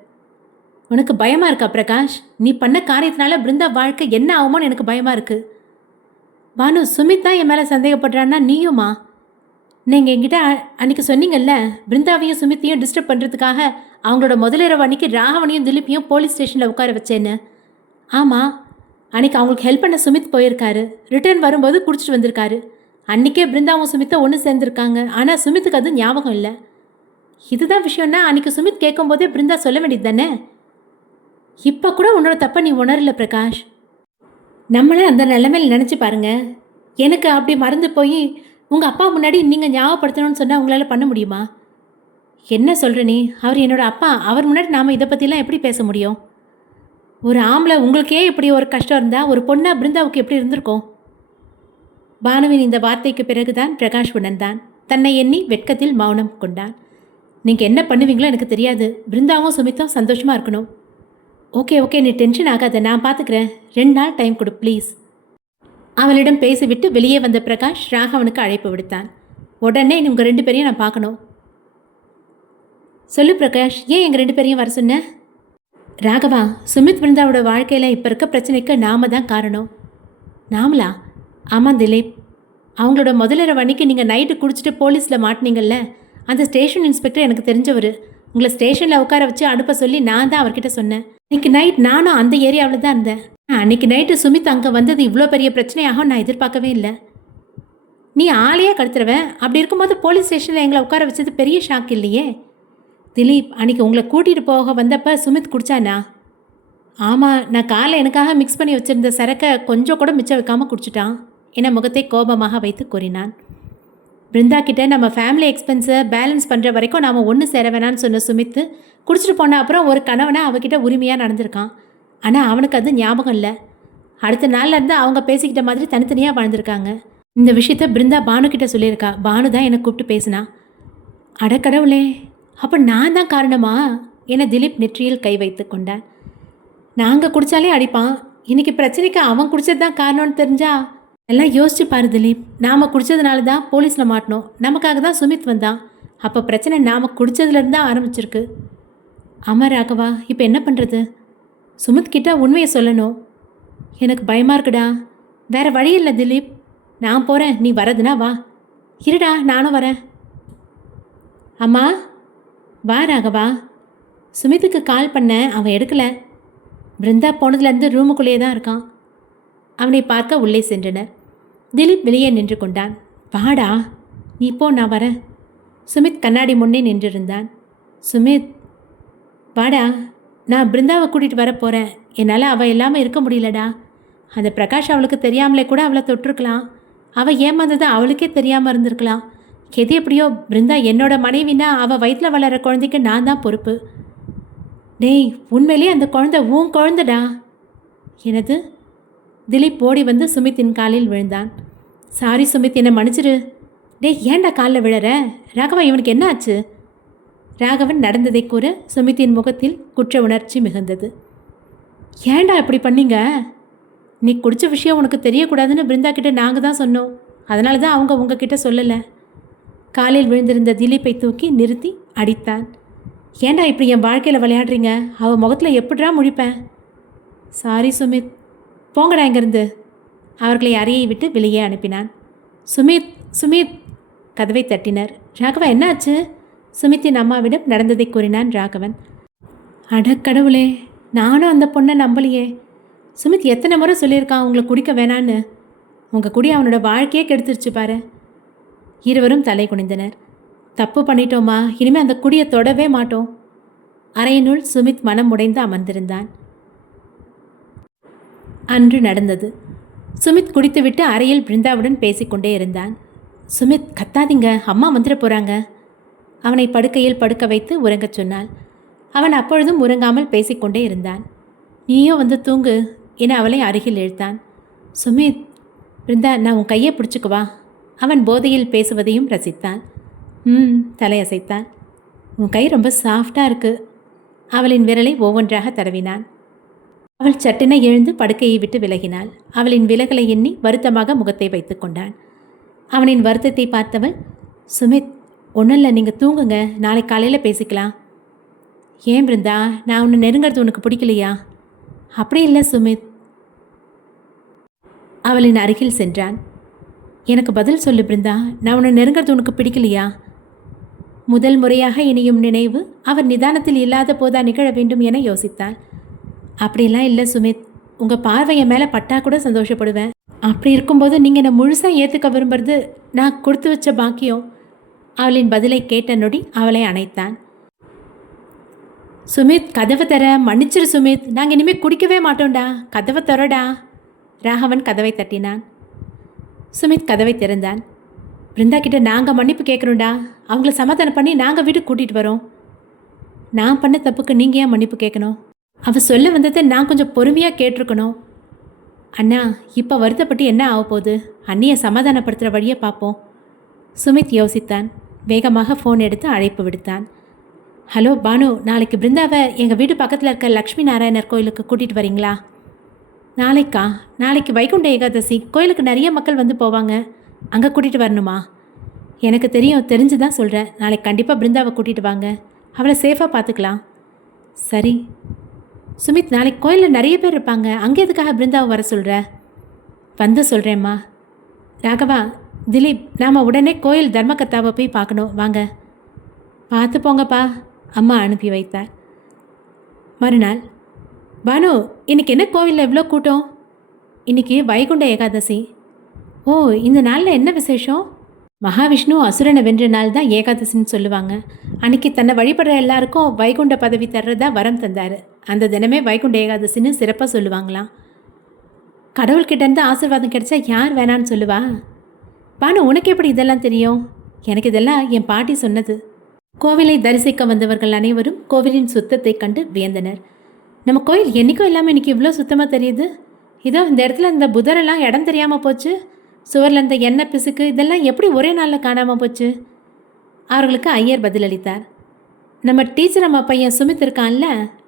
உனக்கு பயமாக இருக்கா பிரகாஷ்? நீ பண்ண காரியத்தினால பிருந்தா வாழ்க்கை என்ன ஆகுமோன்னு எனக்கு பயமாக இருக்குது. பானு, சுமித் தான் என் மேலே சந்தேகப்படுறான்னா நீயுமா? நீங்கள் என்கிட்ட அன்றைக்கி சொன்னீங்கல்ல, பிருந்தாவையும் சுமித்தையும் டிஸ்டர்ப் பண்ணுறதுக்காக அவங்களோட முதலிரவு அன்றைக்கி ராகவனையும் திலீப்பையும் போலீஸ் ஸ்டேஷனில் உட்கார வச்சேன்னு. ஆமாம், அன்றைக்கி அவங்களுக்கு ஹெல்ப் பண்ண சுமித் போயிருக்காரு. ரிட்டர்ன் வரும்போது குடிச்சிட்டு வந்திருக்காரு. அன்றைக்கே பிருந்தாவும் சுமித்தை ஒன்று சேர்ந்துருக்காங்க. ஆனால் சுமித்துக்கு அது ஞாபகம் இல்லை. இதுதான் விஷயம்னா அன்றைக்கி சுமித் கேட்கும்போதே பிருந்தா சொல்ல வேண்டியது தானே. இப்போ கூட உன்னோட தப்பை நீ உணரல பிரகாஷ். நம்மளை அந்த நிலைமையில் நினச்சி பாருங்க. எனக்கு அப்படி மறந்து போய் உங்கள் அப்பா முன்னாடி நீங்கள் ஞாபகப்படுத்தணும்னு சொன்னால் உங்களால் பண்ண முடியுமா? என்ன சொல்கிற நீ? அவர் என்னோட அப்பா. அவர் முன்னாடி நாம் இதை பற்றிலாம் எப்படி பேச முடியும்? ஒரு ஆம்பளை உங்களுக்கே இப்படி ஒரு கஷ்டம் இருந்தால் ஒரு பொண்ணா பிருந்தாவுக்கு எப்படி இருந்திருக்கும்? பானுவின் இந்த வார்த்தைக்கு பிறகுதான் பிரகாஷ் உணர்ந்தான். தன்னை எண்ணி வெட்கத்தில் மௌனம் கொண்டான். நீங்கள் என்ன பண்ணுவீங்களோ எனக்கு தெரியாது. பிருந்தாவும் சுமித்தும் சந்தோஷமாக இருக்கணும். ஓகே ஓகே, நீ டென்ஷன் ஆகாத, நான் பார்த்துக்கிறேன். 2 நாள் டைம் கொடு ப்ளீஸ். அவளிடம் பேசிவிட்டு வெளியே வந்த பிரகாஷ் ராகவனுக்கு அழைப்பு விடுத்தான். உடனே உங்கள் 2 பேரையும் நான் பார்க்கணும். சொல்லு பிரகாஷ், ஏன் எங்கள் 2 பேரையும் வர சொன்ன? ராகவா, சுமித் பிருந்தாவோட வாழ்க்கையில் இப்போ இருக்க பிரச்சனைக்கு நாம தான் காரணம். நாமளா? ஆமாம் திலீப். அவங்களோட முதலிரவு அன்னைக்கு நீங்கள் நைட்டு குடிச்சிட்டு போலீஸில் மாட்டினீங்கல்ல, அந்த ஸ்டேஷன் இன்ஸ்பெக்டர் எனக்கு தெரிஞ்சவர். உங்களை ஸ்டேஷனில் உட்கார வச்சு அனுப்ப சொல்லி நான் தான் அவர்கிட்ட சொன்னேன். இன்னைக்கு நைட் நானும் அந்த ஏரியாவில் தான் இருந்தேன். அன்றைக்கி நைட்டு சுமித் அங்கே வந்தது இவ்வளோ பெரிய பிரச்சனையாகும் நான் எதிர்பார்க்கவே இல்லை. நீ ஆளையே கடத்துறவன். அப்படி இருக்கும்போது போலீஸ் ஸ்டேஷனில் எங்களை உட்கார வச்சது பெரிய ஷாக் இல்லையே. திலீப், அன்றைக்கி உங்களை கூட்டிகிட்டு போக வந்தப்போ சுமித் குடித்தானா? ஆமாம், நான் காலை எனக்காக மிக்ஸ் பண்ணி வச்சுருந்த சரக்கை கொஞ்சம் கூட மிச்சம் வைக்காமல் குடிச்சிட்டான் என முகத்தை கோபமாக வைத்து கூறினான். பிருந்தா கிட்ட நம்ம ஃபேமிலி எக்ஸ்பென்ஸை பேலன்ஸ் பண்ணுற வரைக்கும் நாம் ஒன்று சேர வேணான்னு சொன்ன சுமித்து குடிச்சிட்டு போன அப்புறம் ஒரு கணவனை அவகிட்ட உரிமையாக நடந்திருக்கான். ஆனால் அவனுக்கு அது ஞாபகம் இல்லை. அடுத்த நாள்லேருந்து அவங்க பேசிக்கிட்ட மாதிரி தனித்தனியாக வாழ்ந்திருக்காங்க. இந்த விஷயத்த பிருந்தா பானுக்கிட்ட சொல்லியிருக்கா. பானு தான் என்னை கூப்பிட்டு பேசினா. அடக்கடவுளே, அப்போ நான் தான் காரணமா என திலீப் நெற்றியில் கை வைத்து கொண்டான். நாங்கள் குடித்தாலே அடிப்பான். இன்றைக்கி பிரச்சனைக்கு அவன் குடித்தது தான் காரணம்னு தெரிஞ்சா எல்லாம் யோசிச்சு பாரு திலீப். நாம் குடித்ததுனால தான் போலீஸில் மாட்டினோம். நமக்காக தான் சுமித் வந்தான். அப்போ பிரச்சனை நாம் குடித்ததுலேருந்து தான் ஆரம்பிச்சிருக்கு. ஆமாம் ராகவா, இப்போ என்ன பண்ணுறது? சுமித் கிட்ட உண்மையை சொல்லணும். எனக்கு பயமாக இருக்குடா. வேறு வழி இல்லை திலீப். நான் போகிறேன், நீ வரதுனா வா. இருடா, நானும் வரேன். அம்மா வா ராகவா. சுமித்துக்கு கால் பண்ணேன், அவன் எடுக்கலை. பிருந்தா போனதுலேருந்து ரூமுக்குள்ளேயே தான் இருக்கான். அவனை பார்க்க உள்ளே சென்றனர். திலீப் வெளியே நின்று கொண்டான். வாடா, நீ போ, நான் வரேன். சுமித் கண்ணாடி முன்னே நின்றிருந்தான். சுமித் வாடா, நான் பிருந்தாவை கூட்டிகிட்டு வர போகிறேன். என்னால் அவள் இல்லாமல் இருக்க முடியலடா. அந்த பிரகாஷ் அவளுக்கு தெரியாமலே கூட அவளை தொட்டிருக்கலாம். அவள் ஏமாந்தது அவளுக்கே தெரியாமல் இருந்திருக்கலாம். எது எப்படியோ பிருந்தா என்னோட மனைவினா அவள் வயிற்றில் வளர குழந்தைக்கு நான் தான் பொறுப்பு. டேய், உண்மையிலே அந்த குழந்தை உன் குழந்தைடா. எனது? திலீப் ஓடி வந்து சுமித்தின் காலில் விழுந்தான். சாரி சுமித், என்னை மன்னிச்சிரு. டேய், ஏன்டா காலில் விழற? ராகவா, இவனுக்கு என்ன ஆச்சு? ராகவன் நடந்ததை கூற சுமித்தின் முகத்தில் குற்ற உணர்ச்சி மிகுந்தது. ஏன்டா இப்படி பண்ணீங்க? நீ குடித்த விஷயம் உனக்கு தெரியக்கூடாதுன்னு பிருந்தா கிட்ட நாங்கள் தான் சொன்னோம். அதனால தான் அவங்க உங்ககிட்ட சொல்லலை. காலில் விழுந்திருந்த திலீப்பை தூக்கி நிறுத்தி அடித்தான். ஏண்டா இப்படி என் வாழ்க்கையில் விளையாடுறீங்க? அவள் முகத்தில் எப்படிடா முழிப்பேன்? சாரி சுமித், போங்கடா இங்கேருந்து. அவர்களை அறையை விட்டு வெளியே அனுப்பினான். சுமித், சுமித், கதவை தட்டினர். ராகவா, என்னாச்சு? சுமித்தின் அம்மாவிடம் நடந்ததை கூறினான் ராகவன். அடக்கடவுளே, நானும் அந்த பொண்ணை நம்பலையே. சுமித் எத்தனை முறை சொல்லியிருக்கான் உங்களை குடிக்க வேணான்னு. உங்கள் குடி அவனோட வாழ்க்கையே கெடுத்துருச்சு பாரு. இருவரும் தலை குனிந்தனர். தப்பு பண்ணிட்டோமா, இனிமேல் அந்த குடியை தொடவே மாட்டோம். அறையினுள் சுமித் மனம் உடைந்து அமர்ந்திருந்தான். அன்று நடந்தது. சுமித் குடித்துவிட்டு அறையில் பிருந்தாவுடன் பேசிக்கொண்டே இருந்தான். சுமித், கத்தாதீங்க, அம்மா வந்துட போகிறாங்க. அவனை படுக்கையில் படுக்க வைத்து உறங்கச் சொன்னாள். அவன் அப்பொழுதும் உறங்காமல் பேசிக்கொண்டே இருந்தான். நீயோ வந்து தூங்கு என அவளை அருகில் இழுத்தான். சுமித், பிருந்தா, நான் உன் கையை பிடிச்சிக்குவா. அவன் போதையில் பேசுவதையும் ரசித்தான். தலையசைத்தான். உன் கை ரொம்ப சாஃப்டாக இருக்கு. அவளின் விரலை ஒவ்வொன்றாக தடவினான். அவள் சட்டென எழுந்து படுக்கையை விட்டு விலகினாள். அவளின் விலகலை எண்ணி வருத்தமாக முகத்தை வைத்து கொண்டான். அவனின் வருத்தத்தை பார்த்தவள், சுமித், ஒன்றும் இல்லை, நீங்கள் தூங்குங்க, நாளை காலையில் பேசிக்கலாம். ஏன் பிருந்தா, நான் உன்னை நெருங்கிறது உனக்கு பிடிக்கலையா? அப்படி இல்லை சுமித். அவளின் அருகில் சென்றான். எனக்கு பதில் சொல்லு பிருந்தா, நான் உன்னை நெருங்கிறது உனக்கு பிடிக்கலையா? முதல் முறையாக இனியும் நினைவு அவர் நிதானத்தில் இல்லாத போதா நிகழ வேண்டும் என யோசித்தாள். அப்படிலாம் இல்லை சுமித், உங்கள் பார்வையை மேலே பட்டா கூட சந்தோஷப்படுவேன். அப்படி இருக்கும்போது நீங்கள் என்னை முழுசாக ஏற்றுக்க விரும்புறது நான் கொடுத்து வச்ச பாக்கியம். அவளின் பதிலை கேட்ட நொடி அவளை அணைத்தான். சுமித், கதவை தர, மன்னிச்சிரு சுமித், நாங்கள் இனிமேல் குடிக்கவே மாட்டோம்டா, கதவை தரடா. ராகவன் கதவை தட்டினான். சுமித் கதவை திறந்தான். பிருந்தா கிட்ட நாங்கள் மன்னிப்பு கேட்குறோண்டா, அவங்கள சமாதானம் பண்ணி நாங்கள் வீட்டுக்கு கூட்டிகிட்டு வரோம். நான் பண்ண தப்புக்கு நீங்கள் ஏன் மன்னிப்பு கேட்கணும்? அவள் சொல்ல வந்ததை நான் கொஞ்சம் பொறுமையாக கேட்டிருக்கணும். அண்ணா, இப்போ வருத்தப்பட்டு என்ன ஆக போகுது? அண்ணியை சமாதானப்படுத்துகிற வழியை பார்ப்போம். சுமித் யோசித்தான். வேகமாக ஃபோன் எடுத்து அழைப்பு விடுத்தான். ஹலோ பானு, நாளைக்கு பிருந்தாவை எங்கள் வீடு பக்கத்தில் இருக்க லக்ஷ்மி நாராயணர் கோயிலுக்கு கூட்டிகிட்டு வரீங்களா? நாளைக்கா? நாளைக்கு வைகுண்ட ஏகாதசி, கோயிலுக்கு நிறைய மக்கள் வந்து போவாங்க, அங்கே கூட்டிகிட்டு வரணுமா? எனக்கு தெரியும், தெரிஞ்சு தான் சொல்கிறேன். நாளைக்கு கண்டிப்பாக பிருந்தாவை கூட்டிகிட்டு வாங்க, அவளை சேஃபாக பார்த்துக்கலாம். சரி சுமித், நாளைக்கு கோயிலில் நிறைய பேர் இருப்பாங்க, அங்கே எதுக்காக பிருந்தாவை வர சொல்கிற? வந்து சொல்கிறேம்மா. ராகவா, திலீப், நாம் உடனே கோயில் தர்மகர்த்தாவை போய் பார்க்கணும், வாங்க. பார்த்து போங்கப்பா, அம்மா அனுப்பி வைத்தார். மறுநாள், பானு, இன்றைக்கி என்ன கோவிலில் எவ்வளோ கூட்டம்? இன்றைக்கி வைகுண்ட ஏகாதசி. ஓ, இந்த நாளில் என்ன விசேஷம்? மகாவிஷ்ணு அசுரனை வென்ற நாள் தான் ஏகாதசின்னு சொல்லுவாங்க. அன்றைக்கி தன்னை வழிபடுற எல்லாருக்கும் வைகுண்ட பதவி தர்றதா வரம் தந்தார். அந்த தினமே வைகுண்ட ஏகாதசின்னு சிறப்பாக சொல்லுவாங்களாம். கடவுள்கிட்டேருந்து ஆசீர்வாதம் கிடைச்சா யார் வேணான்னு சொல்லுவா? பானு, உனக்கு எப்படி இதெல்லாம் தெரியும்? எனக்கு இதெல்லாம் என் பாட்டி சொன்னது. கோவிலை தரிசிக்க வந்தவர்கள் அனைவரும் கோவிலின் சுத்தத்தை கண்டு வியந்தனர். நம்ம கோயில் என்றைக்கும் இல்லாமல் இன்றைக்கி இவ்வளோ சுத்தமாக தெரியுது. இதோ இந்த இடத்துல இந்த புதரெல்லாம் இடம் தெரியாமல் போச்சு. சுவரில் இந்த எண்ணெய் பிசுக்கு இதெல்லாம் எப்படி ஒரே நாளில் காணாமல் போச்சு? அவர்களுக்கு ஐயர் பதிலளித்தார். நம்ம டீச்சர் அம்மா பையன் சுமித் இருக்கான்ல,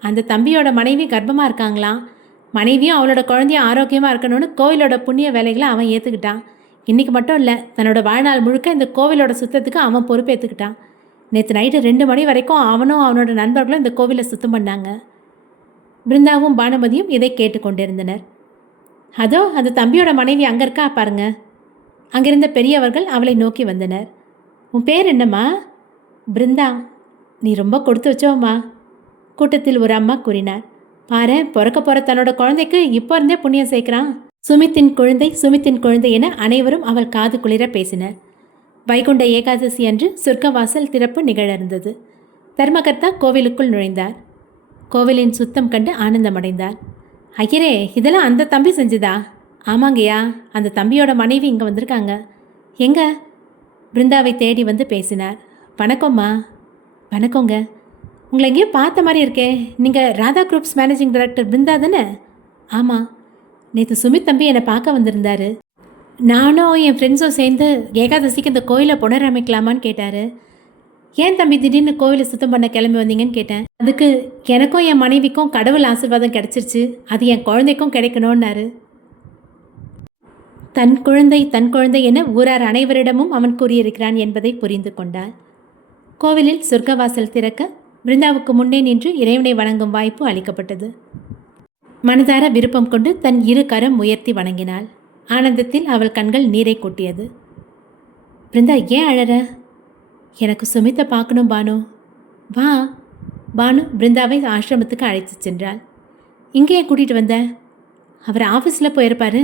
அந்த தம்பியோட மனைவி கர்ப்பமாக இருக்காங்களாம். மனைவியும் அவளோட குழந்தையும் ஆரோக்கியமாக இருக்கணும்னு கோவிலோட புண்ணிய வேலைகளை அவன் ஏற்றுக்கிட்டான். இன்றைக்கி மட்டும் இல்லை, தன்னோட வாழ்நாள் முழுக்க இந்த கோவிலோட சுத்தத்துக்கு அவன் பொறுப்பேற்றுக்கிட்டான். நேற்று நைட்டு 2 மணி வரைக்கும் அவனும் அவனோட நண்பர்களும் இந்த கோவிலை சுத்தம் பண்ணாங்க. பிருந்தாவும் பானுமதியும் இதை கேட்டுக்கொண்டிருந்தனர். அதோ அந்த தம்பியோட மனைவி அங்கே இருக்கா பாருங்க. அங்கிருந்த பெரியவர்கள் அவளை நோக்கி வந்தனர். உன் பேர் என்னம்மா? பிருந்தா. நீ ரொம்ப கொடுத்து வச்சோம்மா, கூட்டத்தில் ஒரு அம்மா கூறினார். பாரு, பிறக்க போகிற தன்னோட குழந்தைக்கு இப்போ இருந்தே புண்ணியம் சேர்க்கிறான். சுமித்தின் குழந்தை, சுமித்தின் குழந்தை என அனைவரும் அவள் காது குளிர பேசினர். வைகுண்ட ஏகாதசி அன்று சொர்க்கவாசல் திறப்பு நிகழ இருந்தது. தர்மகர்த்தா கோவிலுக்குள் நுழைந்தார். கோவிலின் சுத்தம் கண்டு ஆனந்தமடைந்தார். ஐயரே, இதெல்லாம் அந்த தம்பி செஞ்சுதா? ஆமாங்கய்யா, அந்த தம்பியோட மனைவி இங்கே வந்திருக்காங்க. எங்க? பிருந்தாவை தேடி வந்து பேசினார். வணக்கம்மா. வணக்கங்க. உங்களை எங்கேயோ பார்த்த மாதிரி இருக்கே. நீங்கள் Radha groups managing director Brinda தானே? ஆமாம். நேற்று சுமித் தம்பி என்னை பார்க்க வந்திருந்தார். நானும் என் ஃப்ரெண்ட்ஸும் சேர்ந்து ஏகாதசிக்கு இந்த கோயிலை புனரமைக்கலாமான்னு கேட்டார். ஏன் தம்பி திடீர்னு கோவிலை சுத்தம் பண்ண கிளம்பி வந்தீங்கன்னு கேட்டேன். அதுக்கு எனக்கும் என் மனைவிக்கும் கடவுள் ஆசீர்வாதம் கிடச்சிருச்சு, அது என் குழந்தைக்கும் கிடைக்கணும்னாரு. தன் குழந்தை என ஊரார் அனைவரிடமும் அவன் கூறியிருக்கிறான் என்பதை புரிந்து கொண்டாள். கோவிலில் சொர்க்கவாசல் திறக்க பிருந்தாவுக்கு முன்னே நின்று இறைவனை வணங்கும் வாய்ப்பு அளிக்கப்பட்டது. மனதார விருப்பம் கொண்டு தன் இரு கரம் உயர்த்தி வணங்கினாள். ஆனந்தத்தில் அவள் கண்கள் நீரை கொட்டியது. பிருந்தா, ஏன் அழற? எனக்கு சுமித்தை பார்க்கணும் பானு. வா. பானு பிருந்தாவை ஆசிரமத்துக்கு அழைத்து சென்றாள். இங்கேயே கூட்டிகிட்டு வந்த? அவர் ஆஃபீஸில் போயிருப்பாரு.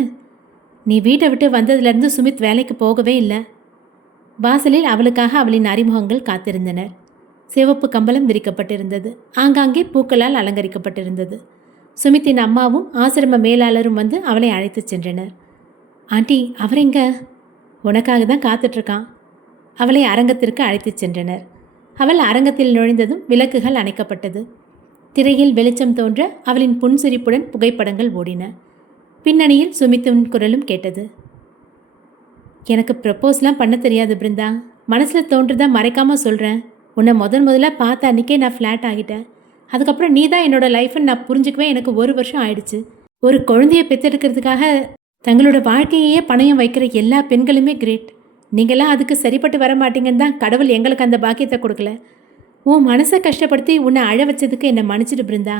நீ வீட்டை விட்டு வந்ததுலேருந்து சுமித் வேலைக்கு போகவே இல்லை. வாசலில் அவளுக்காக அவளின் அறிமுகங்கள் காத்திருந்தனர். சிவப்பு கம்பளம் விரிக்கப்பட்டிருந்தது. ஆங்காங்கே பூக்களால் அலங்கரிக்கப்பட்டிருந்தது. சுமித்தின் அம்மாவும் ஆசிரம மேலாளரும் வந்து அவளை அழைத்து சென்றனர். ஆண்டி, அவர் எங்க? உனக்காக தான் காத்துட்ருக்கான். அவளை அரங்கத்திற்கு அழைத்து சென்றனர். அவள் அரங்கத்தில் நுழைந்ததும் விளக்குகள் அணைக்கப்பட்டது. திரையில் வெளிச்சம் தோன்ற அவளின் புன்சிரிப்புடன் புகைப்படங்கள் ஓடின. பின்னணியில் சுமித்தின் குரலும் கேட்டது. எனக்கு ப்ரப்போஸ்லாம் பண்ண தெரியாது பிருந்தா. மனசில் தோன்றதா மறைக்காமல் சொல்கிறேன். உன்னை முதல்ல பார்த்த அன்றைக்கே நான் ஃப்ளாட் ஆகிட்டேன். அதுக்கப்புறம் நீ தான் என்னோட லைஃப்னு நான் புரிஞ்சுக்கவே எனக்கு 1 வருஷம் ஆயிடுச்சு. ஒரு குழந்தைய பெற்றெடுக்கிறதுக்காக தங்களோட வாழ்க்கையே பணயம் வைக்கிற எல்லா பெண்களுமே கிரேட். நீங்களாம் அதுக்கு சரிப்பட்டு வர மாட்டீங்கன்னு தான் கடவுள் எங்களுக்கு அந்த பாக்கியத்தை கொடுக்கல. உன் மனசை கஷ்டப்படுத்தி உன்னை அழ வச்சதுக்கு என்னை மன்னிச்சிடு பிருந்தா.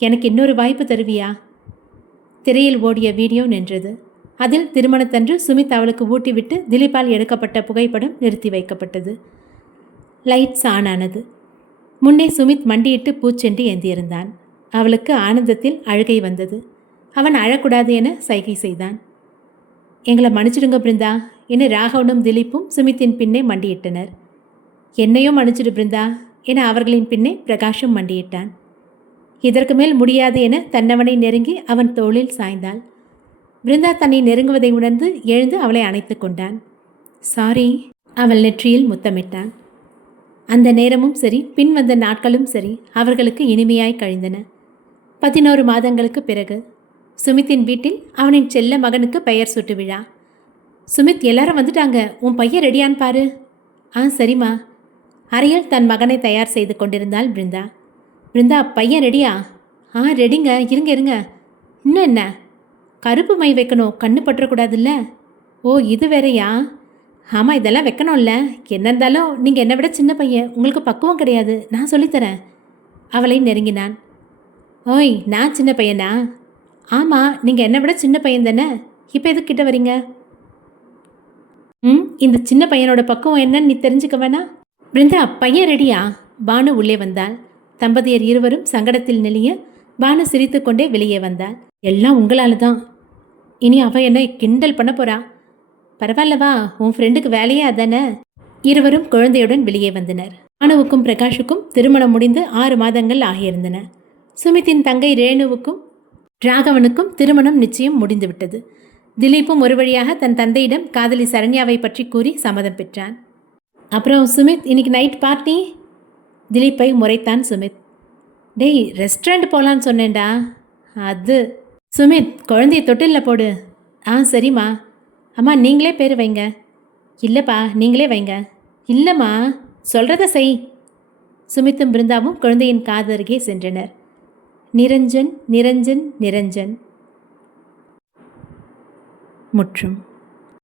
எனக்கு இன்னொரு வாய்ப்பு தருவியா? திரையில் ஓடிய வீடியோ நின்றது. அதில் திருமணத்தன்று சுமித் அவளுக்கு ஊட்டிவிட்டு திலீப்பால் எடுக்கப்பட்ட புகைப்படம் நிறுத்தி வைக்கப்பட்டது. லைட்ஸ் ஆன் ஆனது. முன்னே சுமித் மண்டியிட்டு பூச்செண்டு ஏந்தியிருந்தான். அவளுக்கு ஆனந்தத்தில் அழுகை வந்தது. அவன் அழக்கூடாது என சைகை செய்தான். எங்களை மன்னிச்சிடுங்க பிருந்தா என ராகவனும் திலீப்பும் சுமித்தின் பின்னே மண்டியிட்டனர். என்னையும் மன்னிச்சிடு பிருந்தா என அவர்களின் பின்னே பிரகாஷும் மண்டியிட்டான். இதற்கு மேல் முடியாது என தன்னவனை நெருங்கி அவன் தோளில் சாய்ந்தாள். பிருந்தா தன்னை நெருங்குவதை உணர்ந்து எழுந்து அவளை அணைத்து கொண்டான். சாரி. அவள் நெற்றியில் முத்தமிட்டான். அந்த நேரமும் சரி, பின் வந்த நாட்களும் சரி, அவர்களுக்கு இனிமையாய் கழிந்தன. 11 மாதங்களுக்கு பிறகு சுமித்தின் வீட்டில் அவனின் செல்ல மகனுக்கு பெயர் சூட்டு விழா. சுமித், எல்லாரும் வந்துட்டாங்க. உன் பையன் ரெடியான்னு பாரு. சரிம்மா. அறையில் தன் மகனை தயார் செய்து கொண்டிருந்தாள் பிருந்தா. பிருந்தா, பையன் ரெடியா? ரெடிங்க. இருங்க. இன்னும் என்ன? கருப்பு மை வைக்கணும், கண்ணு பற்றக்கூடாதுல்ல. ஓ, இது வேறையா? ஆமாம், இதெல்லாம் வைக்கணும்ல. என்ன இருந்தாலும் நீங்கள் என்னை விட சின்ன பையன், உங்களுக்கு பக்குவம் கிடையாது. நான் சொல்லித்தரேன். அவளை நெருங்கினான். ஓய், நான் சின்ன பையனா? ஆமாம், நீங்கள் என்னை விட சின்ன பையன் தானே. இப்போ எதுக்கு கிட்ட வரீங்க? இந்த சின்ன பையனோட பக்குவம் என்னன்னு நீ தெரிஞ்சுக்க வேணா? பிருந்தா, பையன் ரெடியா? பானு உள்ளே வந்தாள். தம்பதியர் இருவரும் சங்கடத்தில் நெளிய பானு சிரித்து கொண்டே வெளியே வந்தாள். எல்லாம் உங்களால் தான். இனி அவ என்னை கிண்டல் பண்ண போறா. பரவாயில்லவா, உன் ஃப்ரெண்டுக்கு வேலையே அதானே. இருவரும் குழந்தையுடன் வெளியே வந்தனர். பானுவுக்கும் பிரகாஷுக்கும் திருமணம் முடிந்து 6 மாதங்கள் ஆகியிருந்தன. சுமித்தின் தங்கை ரேணுவுக்கும் ராகவனுக்கும் திருமணம் நிச்சயம் முடிந்துவிட்டது. திலீப்பும் ஒரு வழியாக தன் தந்தையிடம் காதலி சரண்யாவை பற்றி கூறி சம்மதம் பெற்றான். அப்புறம் சுமித், இன்னைக்கு நைட் பார்ட்டி? திலீப்பை முறைத்தான் சுமித். டேய், ரெஸ்டாரண்ட் போகலான்னு சொன்னேன்டா. அது சுமித், குழந்தைய தொட்டிலில் போடு. சரிம்மா. அம்மா, நீங்களே பேர் வைங்க. இல்லைப்பா, நீங்களே வைங்க. இல்லைம்மா, சொல்கிறத செய். சுமித்தும் பிருந்தாவும் குழந்தையின் காதருகே சென்றனர். நிரஞ்சன் நிரஞ்சன் நிரஞ்சன். முற்றும்.